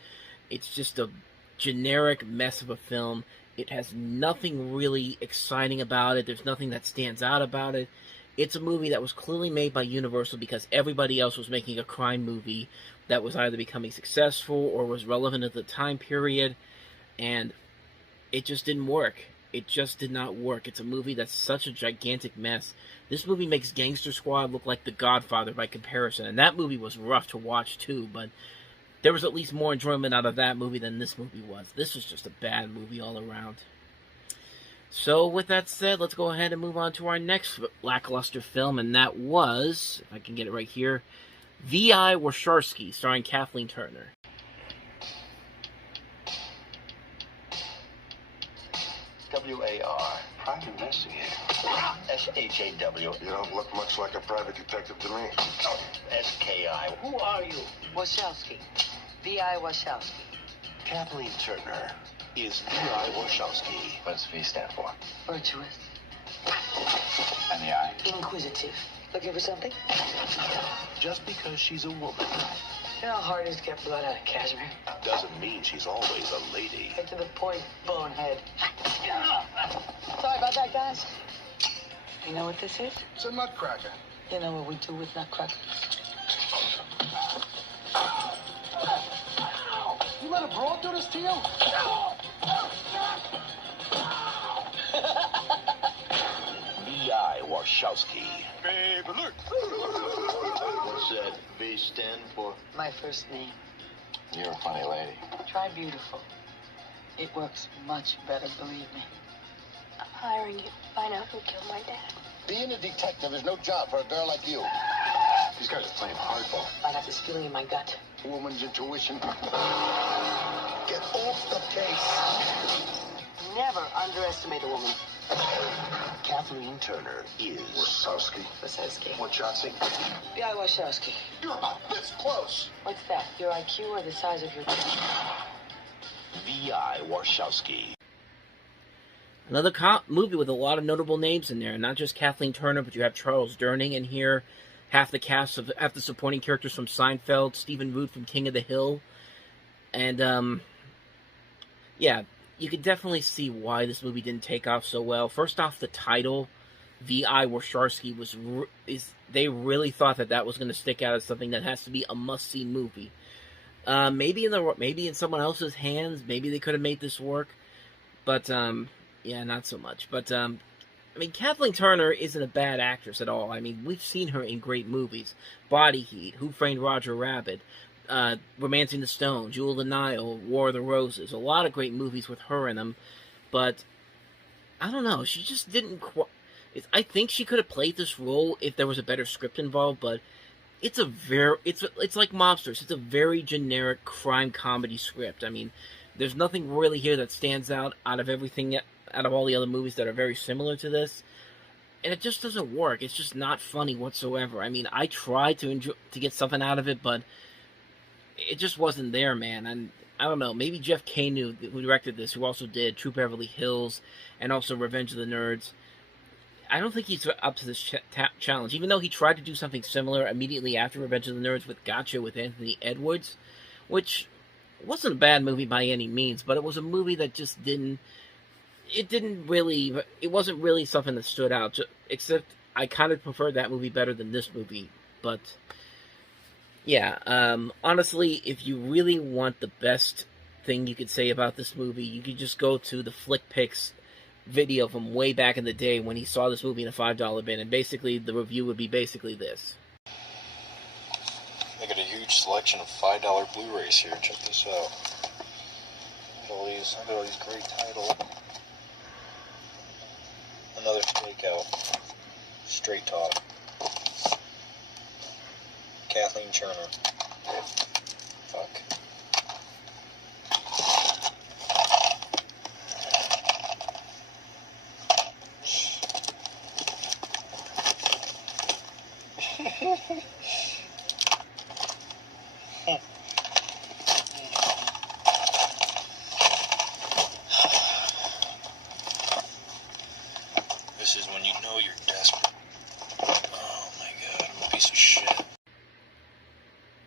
It's just a generic mess of a film. It has nothing really exciting about it. There's nothing that stands out about it. It's a movie that was clearly made by Universal because everybody else was making a crime movie that was either becoming successful or was relevant at the time period, and it just didn't work. It just did not work. It's a movie that's such a gigantic mess. This movie makes Gangster Squad look like The Godfather by comparison, and that movie was rough to watch too, but there was at least more enjoyment out of that movie than this movie was. This was just a bad movie all around. So, with that said, let's go ahead and move on to our next lackluster film, and that was, if I can get it right here, V.I. Warshawski, starring Kathleen Turner. W-A-R. Private investigator. S-H-A-W. You don't look much like a private detective to me. S-K-I. Who are you? Wachowski. V.I. Wachowski. Kathleen Turner is V.I. Wachowski. What does V stand for? Virtuous. And the I? Inquisitive. Looking for something? Just because she's a woman You know how hard it is to get blood out of Cashmere? doesn't mean she's always a lady. Get to the point, bonehead. Sorry about that, guys. You know what this is? It's a nutcracker. You know what we do with nutcrackers? You let a broad do this to you? V.I. Wachowski. Babe, look. What's that V stand for? My first name. You're a funny lady. Try beautiful. It works much better, believe me. I'm hiring you. Find out who killed my dad. Being a detective is no job for a girl like you. These guys are playing hardball. I got this feeling in my gut. Woman's intuition. Get off the case. Never underestimate a woman. Kathleen Turner is Wachowski. Wachowski. V.I. Wachowski. You're about this close. What's that? Your IQ or the size of your chest? V.I. Wachowski. Another movie with a lot of notable names in there. Not just Kathleen Turner, but you have Charles Durning in here. Half the cast of half the supporting characters from Seinfeld. Stephen Root from King of the Hill. And, yeah, you could definitely see why this movie didn't take off so well. First off, the title, V.I. Wachowski, they really thought that was going to stick out as something that has to be a must-see movie. Maybe in someone else's hands, maybe they could have made this work. But, yeah, not so much. But, I mean, Kathleen Turner isn't a bad actress at all. I mean, we've seen her in great movies. Body Heat, Who Framed Roger Rabbit, Romancing the Stone, Jewel of the Nile, War of the Roses. A lot of great movies with her in them. But, I don't know, she just didn't quite... I think she could have played this role if there was a better script involved, but it's like Mobsters. It's a very generic crime comedy script. I mean, there's nothing really here that stands out of everything, out of all the other movies that are very similar to this. And it just doesn't work. It's just not funny whatsoever. I mean, I tried to get something out of it, but it just wasn't there, man. And I don't know, maybe Jeff Kano, who directed this, who also did True Beverly Hills and also Revenge of the Nerds, I don't think he's up to this challenge. Even though he tried to do something similar immediately after Revenge of the Nerds with Gotcha with Anthony Edwards, which wasn't a bad movie by any means, but it was a movie that just it wasn't really something that stood out, except I kind of preferred that movie better than this movie. But yeah, honestly, if you really want the best thing you could say about this movie, you could just go to the Flick Picks video from way back in the day when he saw this movie in a $5 bin, and basically the review would be basically this. They got a huge selection of $5 Blu-rays here. Check this out. Look at all these great titles. Another takeout. Straight Talk. Kathleen Turner. Fuck. This is when you know you're desperate. Oh my god, I'm a piece of shit.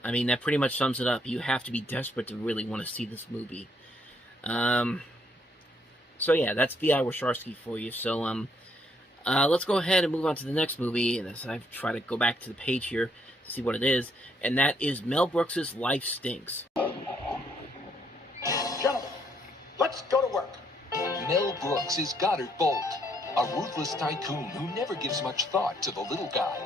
I mean, that pretty much sums it up. You have to be desperate to really want to see this movie. So yeah, that's V.I. Wachowski for you. So, let's go ahead and move on to the next movie. And as I try to go back to the page here to see what it is. And that is Mel Brooks' Life Stinks. Gentlemen, let's go to work. Mel Brooks is Goddard Bolt, a ruthless tycoon who never gives much thought to the little guy.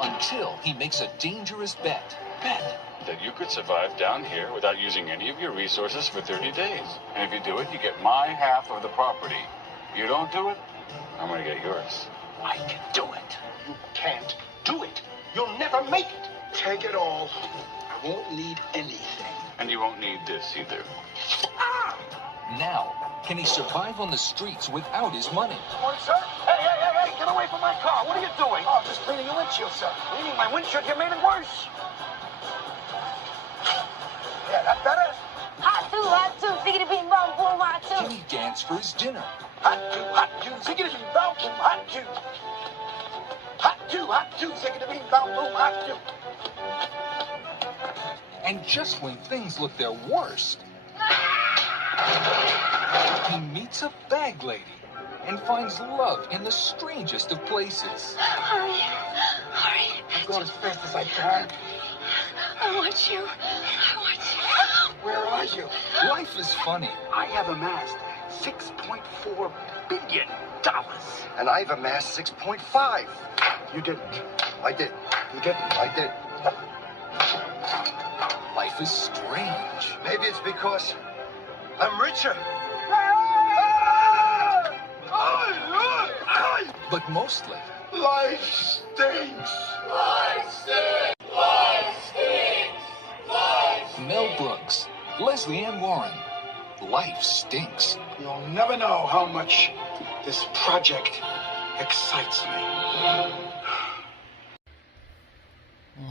Until he makes a dangerous bet. That you could survive down here without using any of your resources for 30 days. And if you do it, you get my half of the property. You don't do it, I'm gonna get yours. I can do it. You can't do it. You'll never make it. Take it all. I won't need anything. And you won't need this either. Now, Can he survive on the streets without his money? Morning, sir. Hey, get away from my car. What are you doing? Oh, I'm just cleaning your windshield, sir. Cleaning my windshield? You made it worse. Yeah, that better? Hot too, ziggity bing bong boom, hot too. Can he dance for his dinner? Hot too, ziggity bing bong boom, hot too. Hot too, ziggity bing bong boom, hot too. And just when things look their worst, he meets a bag lady and finds love in the strangest of places. Hurry. I'm going as fast as I can. I want you. Where are you? Life is funny. I have amassed $6.4 billion. And I've amassed 6.5. You didn't. I did. You didn't. I did. Life is strange. Maybe it's because I'm richer. But mostly, life stinks. Mel Brooks, Leslie Ann Warren, life stinks. You'll never know how much this project excites me.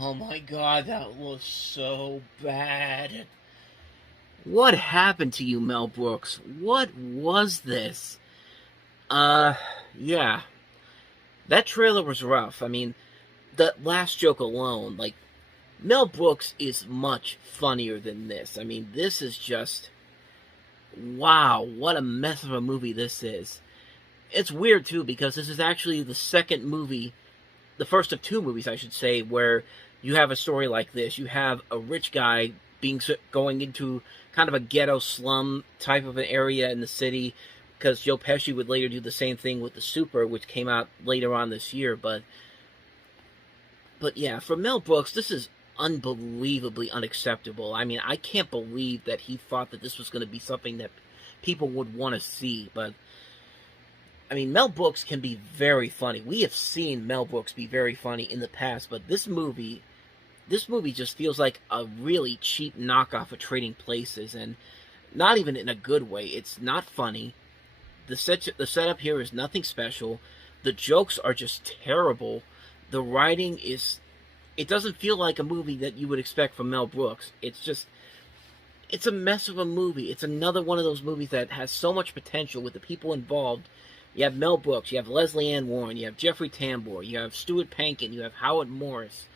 Oh my god, that was so bad. What happened to you, Mel Brooks? What was this? Yeah. That trailer was rough. I mean, the last joke alone, like, Mel Brooks is much funnier than this. I mean, this is just... wow, what a mess of a movie this is. It's weird, too, because this is actually the second movie, the first of two movies, I should say, where you have a story like this. You have a rich guy going into kind of a ghetto slum type of an area in the city, because Joe Pesci would later do the same thing with The Super, which came out later on this year. But yeah, for Mel Brooks, this is unbelievably unacceptable. I mean, I can't believe that he thought that this was going to be something that people would want to see. But, I mean, Mel Brooks can be very funny. We have seen Mel Brooks be very funny in the past, but this movie just feels like a really cheap knockoff of Trading Places, and not even in a good way. It's not funny. The setup here is nothing special. The jokes are just terrible. The writing is... it doesn't feel like a movie that you would expect from Mel Brooks. It's a mess of a movie. It's another one of those movies that has so much potential with the people involved. You have Mel Brooks, you have Leslie Ann Warren, you have Jeffrey Tambor, you have Stuart Pankin, you have Howard Morris.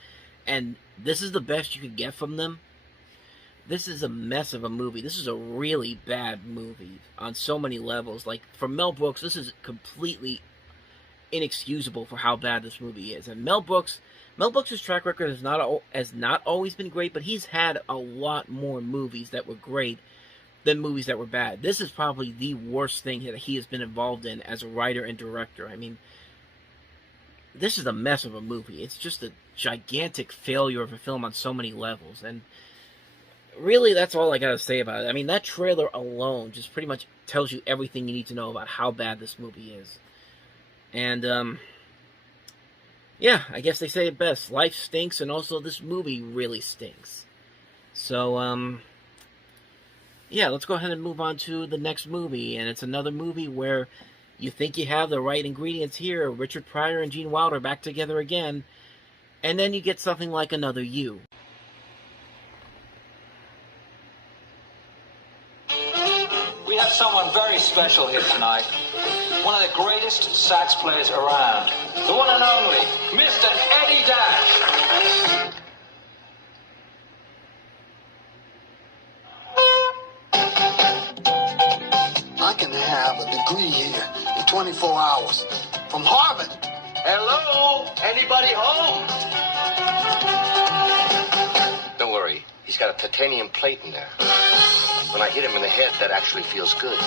And this is the best you could get from them? This is a mess of a movie. This is a really bad movie on so many levels. Like, for Mel Brooks, this is completely inexcusable for how bad this movie is. And Mel Brooks' track record has not always been great, but he's had a lot more movies that were great than movies that were bad. This is probably the worst thing that he has been involved in as a writer and director. I mean, this is a mess of a movie. It's just a gigantic failure of a film on so many levels. And really, that's all I gotta say about it. I mean, that trailer alone just pretty much tells you everything you need to know about how bad this movie is. And, yeah, I guess they say it best. Life stinks, and also this movie really stinks. So, yeah, let's go ahead and move on to the next movie. And it's another movie where you think you have the right ingredients here. Richard Pryor and Gene Wilder back together again. And then you get something like Another You. We have someone very special here tonight. One of the greatest sax players around. The one and only, Mr. Eddie Dash. I can have a degree here in 24 hours. From Harvard. Hello? Anybody home? Don't worry. He's got a titanium plate in there. When I hit him in the head, that actually feels good.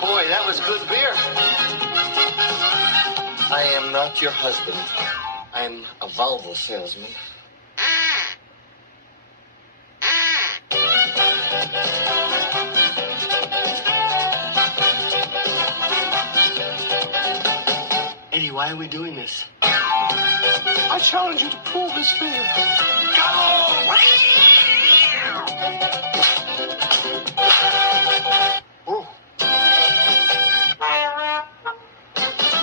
Boy, that was good beer. I am not your husband. I'm a Volvo salesman. Eddie, why are we doing this? I challenge you to pull this finger.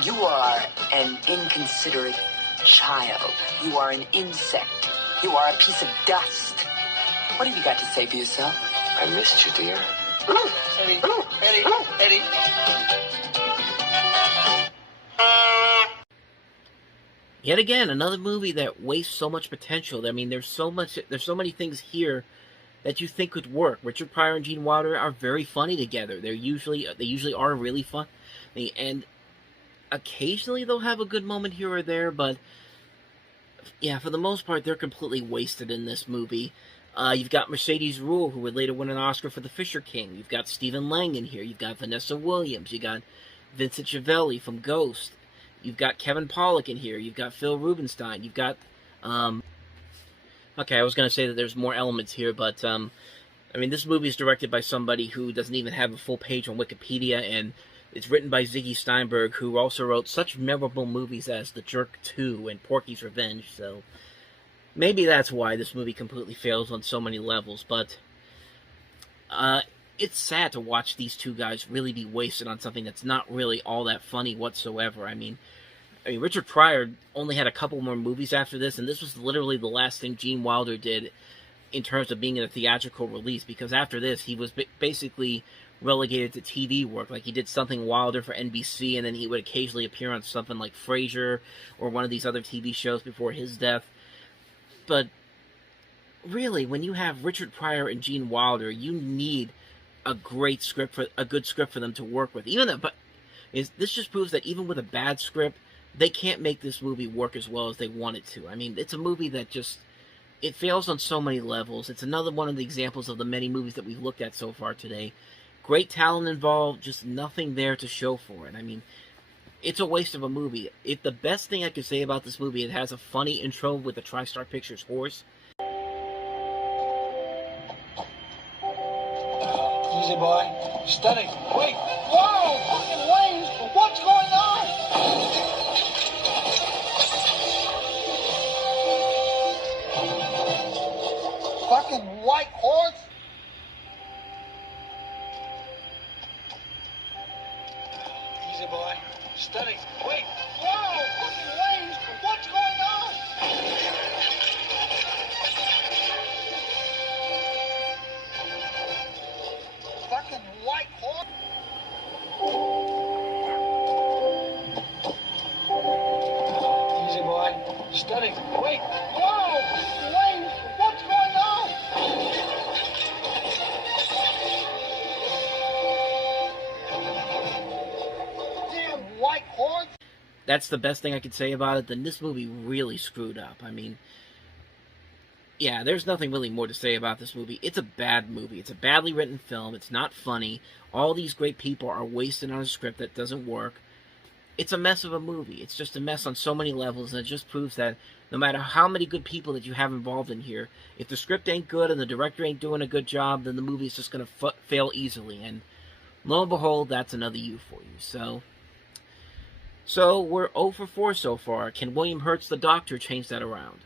You are an inconsiderate child. You are an insect. You are a piece of dust. What have you got to say for yourself? I missed you, dear. Eddie, Eddie, Eddie. Yet again, another movie that wastes so much potential. I mean, there's so many things here that you think could work. Richard Pryor and Gene Wilder are very funny together. They usually are really fun, and occasionally they'll have a good moment here or there. But yeah, for the most part, they're completely wasted in this movie. You've got Mercedes Ruehl, who would later win an Oscar for The Fisher King. You've got Stephen Lang in here. You've got Vanessa Williams. You got Vincent Schiavelli from Ghost. You've got Kevin Pollak in here. You've got Phil Rubenstein. You've got, okay, I was going to say that there's more elements here, but, I mean, this movie is directed by somebody who doesn't even have a full page on Wikipedia, and it's written by Ziggy Steinberg, who also wrote such memorable movies as The Jerk 2 and Porky's Revenge, so maybe that's why this movie completely fails on so many levels, but, it's sad to watch these two guys really be wasted on something that's not really all that funny whatsoever. I mean, Richard Pryor only had a couple more movies after this, and this was literally the last thing Gene Wilder did in terms of being in a theatrical release, because after this, he was basically relegated to TV work. Like, he did something Wilder for NBC, and then he would occasionally appear on something like Frasier or one of these other TV shows before his death. But really, when you have Richard Pryor and Gene Wilder, you need a good script for them to work with. This just proves that even with a bad script, they can't make this movie work as well as they want it to. I mean, it's a movie that it fails on so many levels. It's another one of the examples of the many movies that we've looked at so far today. Great talent involved, just nothing there to show for it. I mean, it's a waste of a movie. The best thing I could say about this movie, it has a funny intro with the TriStar Pictures horse. Easy, boy. Steady. Wait. Whoa! Fucking lanes! What's going on? Fucking white horse? Easy, boy. Steady. Wait. Whoa! Fucking lanes! What's going on? Fucking white horse. Easy, boy. Steady. Wait. Whoa! Wayne, what's going on? Damn white horse. That's the best thing I could say about it. Then this movie really screwed up. I mean, yeah, there's nothing really more to say about this movie. It's a bad movie. It's a badly written film. It's not funny. All these great people are wasted on a script that doesn't work. It's a mess of a movie. It's just a mess on so many levels, and it just proves that no matter how many good people that you have involved in here, if the script ain't good and the director ain't doing a good job, then the movie is just going to fail easily. And lo and behold, that's another U for you. So we're 0 for 4 so far. Can William Hurt's The Doctor change that around?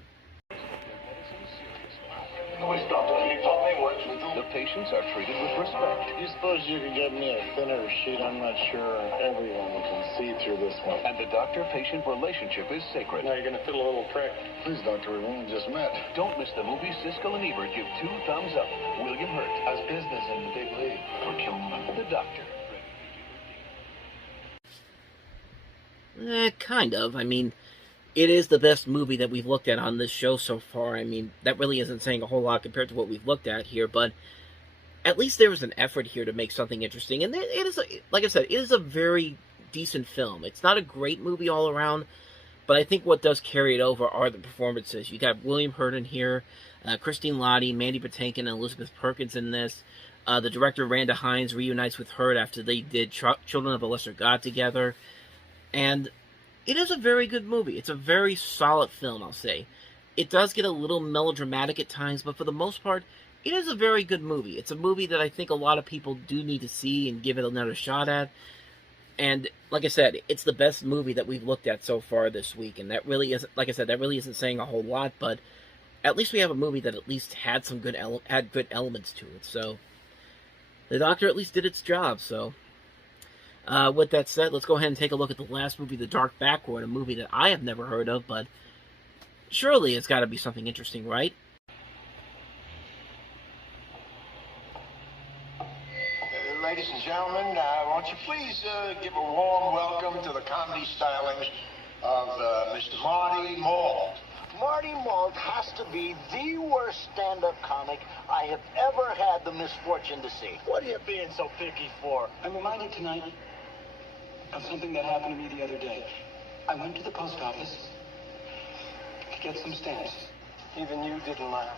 The patients are treated with respect. You suppose you could get me a thinner sheet? I'm not sure everyone can see through this one. And the doctor-patient relationship is sacred. Now you're going to fiddle a little trick. Please, Doctor, we only just met. Don't miss the movie Siskel and Ebert give 2 thumbs up. William Hurt. How's business in the big league? For Kilman. The Doctor. Kind of. I mean, it is the best movie that we've looked at on this show so far. I mean, that really isn't saying a whole lot compared to what we've looked at here, but at least there was an effort here to make something interesting. And it is, like I said, it is a very decent film. It's not a great movie all around, but I think what does carry it over are the performances. You got William Hurt in here, Christine Lottie, Mandy Patinkin, and Elizabeth Perkins in this. The director, Randa Hines, reunites with Hurt after they did Children of a Lesser God together. And it is a very good movie. It's a very solid film, I'll say. It does get a little melodramatic at times, but for the most part, it is a very good movie. It's a movie that I think a lot of people do need to see and give it another shot at. And like I said, it's the best movie that we've looked at so far this week, and that really isn't, like I said, that really isn't saying a whole lot, but at least we have a movie that at least had some good elements to it. So the Doctor at least did its job. So with that said, let's go ahead and take a look at the last movie, The Dark Backward, a movie that I have never heard of, but surely it's got to be something interesting, right? Ladies and gentlemen, won't you please give a warm welcome to the comedy stylings of Mr. Marty Malt. Marty Malt has to be the worst stand-up comic I have ever had the misfortune to see. What are you being so picky for? I'm reminded tonight of something that happened to me the other day. I went to the post office to get some stamps. Even you didn't laugh.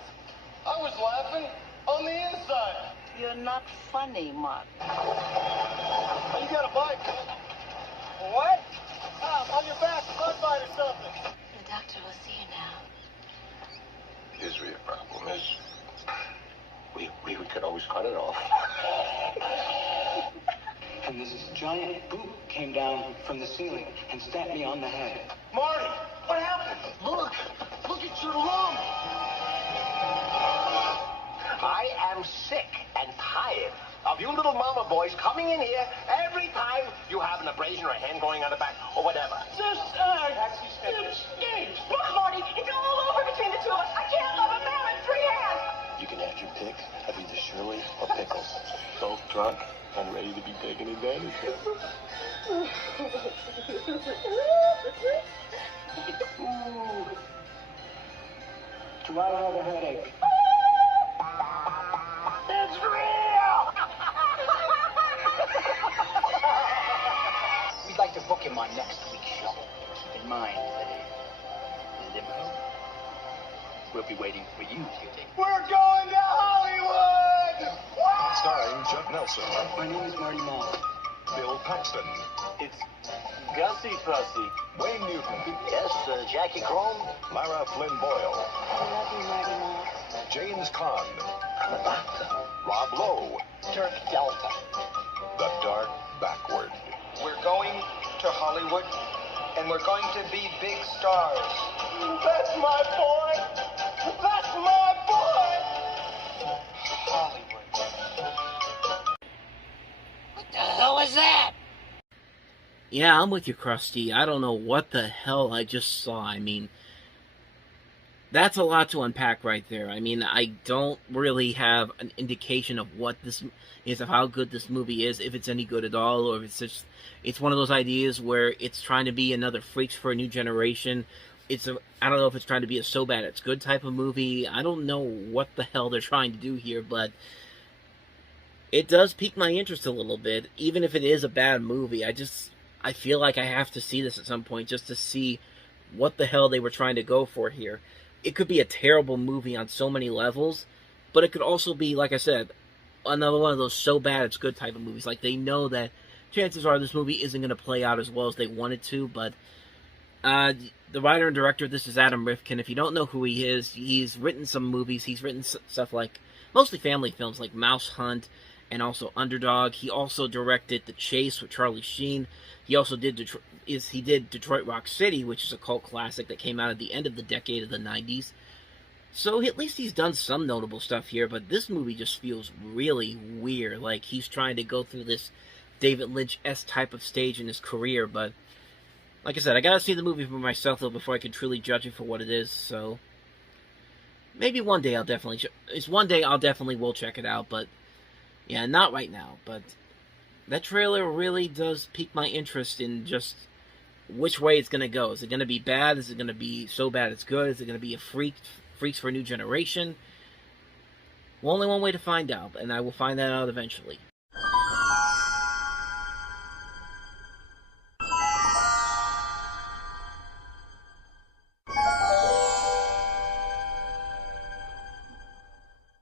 I was laughing on the inside. You're not funny, Mark. Oh, you got a bite? What? On your back, bug bite or something. The doctor will see you now. Here's where your problem is. We could always cut it off. And this giant boot came down from the ceiling and stamped me on the head. Marty, what happened? Look at your lung. I am sick and tired of you little mama boys coming in here every time you have an abrasion or a hand going on the back or whatever. It stinks. Look, Marty, it's all over between the two of us. I can't love a man with 3 hands. You can have your pick of either Shirley or Pickles. Both drunk and ready to be taken advantage of. Ooh. Do I have a headache? It's real! We'd like to book him on next week's show. Keep in mind that the limo will be waiting for you, cutie. We're going to Hollywood! Starring Judd Nelson, My name is Marty Mall. Bill Paxton, It's Gussie Fussy. Wayne Newton, Yes, Jackie Chrome. Myra Flynn Boyle, I love you, Marty Moss. James Caan, I'm a doctor. Rob Lowe, Dirk Delta. The Dark Backward. We're going to Hollywood, and we're going to be big stars. That's my boy! That's my boy! Hollywood. What the hell was that? Yeah, I'm with you, Krusty. I don't know what the hell I just saw. I mean, that's a lot to unpack right there. I mean, I don't really have an indication of what this is, of how good this movie is, if it's any good at all, or if it's just, it's one of those ideas where it's trying to be another Freaks for a New Generation. I don't know if it's trying to be a So Bad It's Good type of movie. I don't know what the hell they're trying to do here, but it does pique my interest a little bit. Even if it is a bad movie, I feel like I have to see this at some point just to see what the hell they were trying to go for here. It could be a terrible movie on so many levels, but it could also be, like I said, another one of those So Bad It's Good type of movies. Like, they know that chances are this movie isn't going to play out as well as they want it to, but the writer and director, this is Adam Rifkin. If you don't know who he is, he's written some movies. He's written stuff like, mostly family films, like Mouse Hunt, and also Underdog. He also directed The Chase with Charlie Sheen. He also did Detroit Rock City, which is a cult classic that came out at the end of the decade of the 90s. So at least he's done some notable stuff here, but this movie just feels really weird. Like he's trying to go through this David Lynch-esque type of stage in his career, but like I said, I gotta see the movie for myself, though, before I can truly judge it for what it is, so maybe one day I'll definitely will check it out, but yeah, not right now. But that trailer really does pique my interest in just which way it's going to go. Is it going to be bad? Is it going to be So Bad It's Good? Is it going to be a Freaks for a New Generation? Well, only one way to find out, and I will find that out eventually.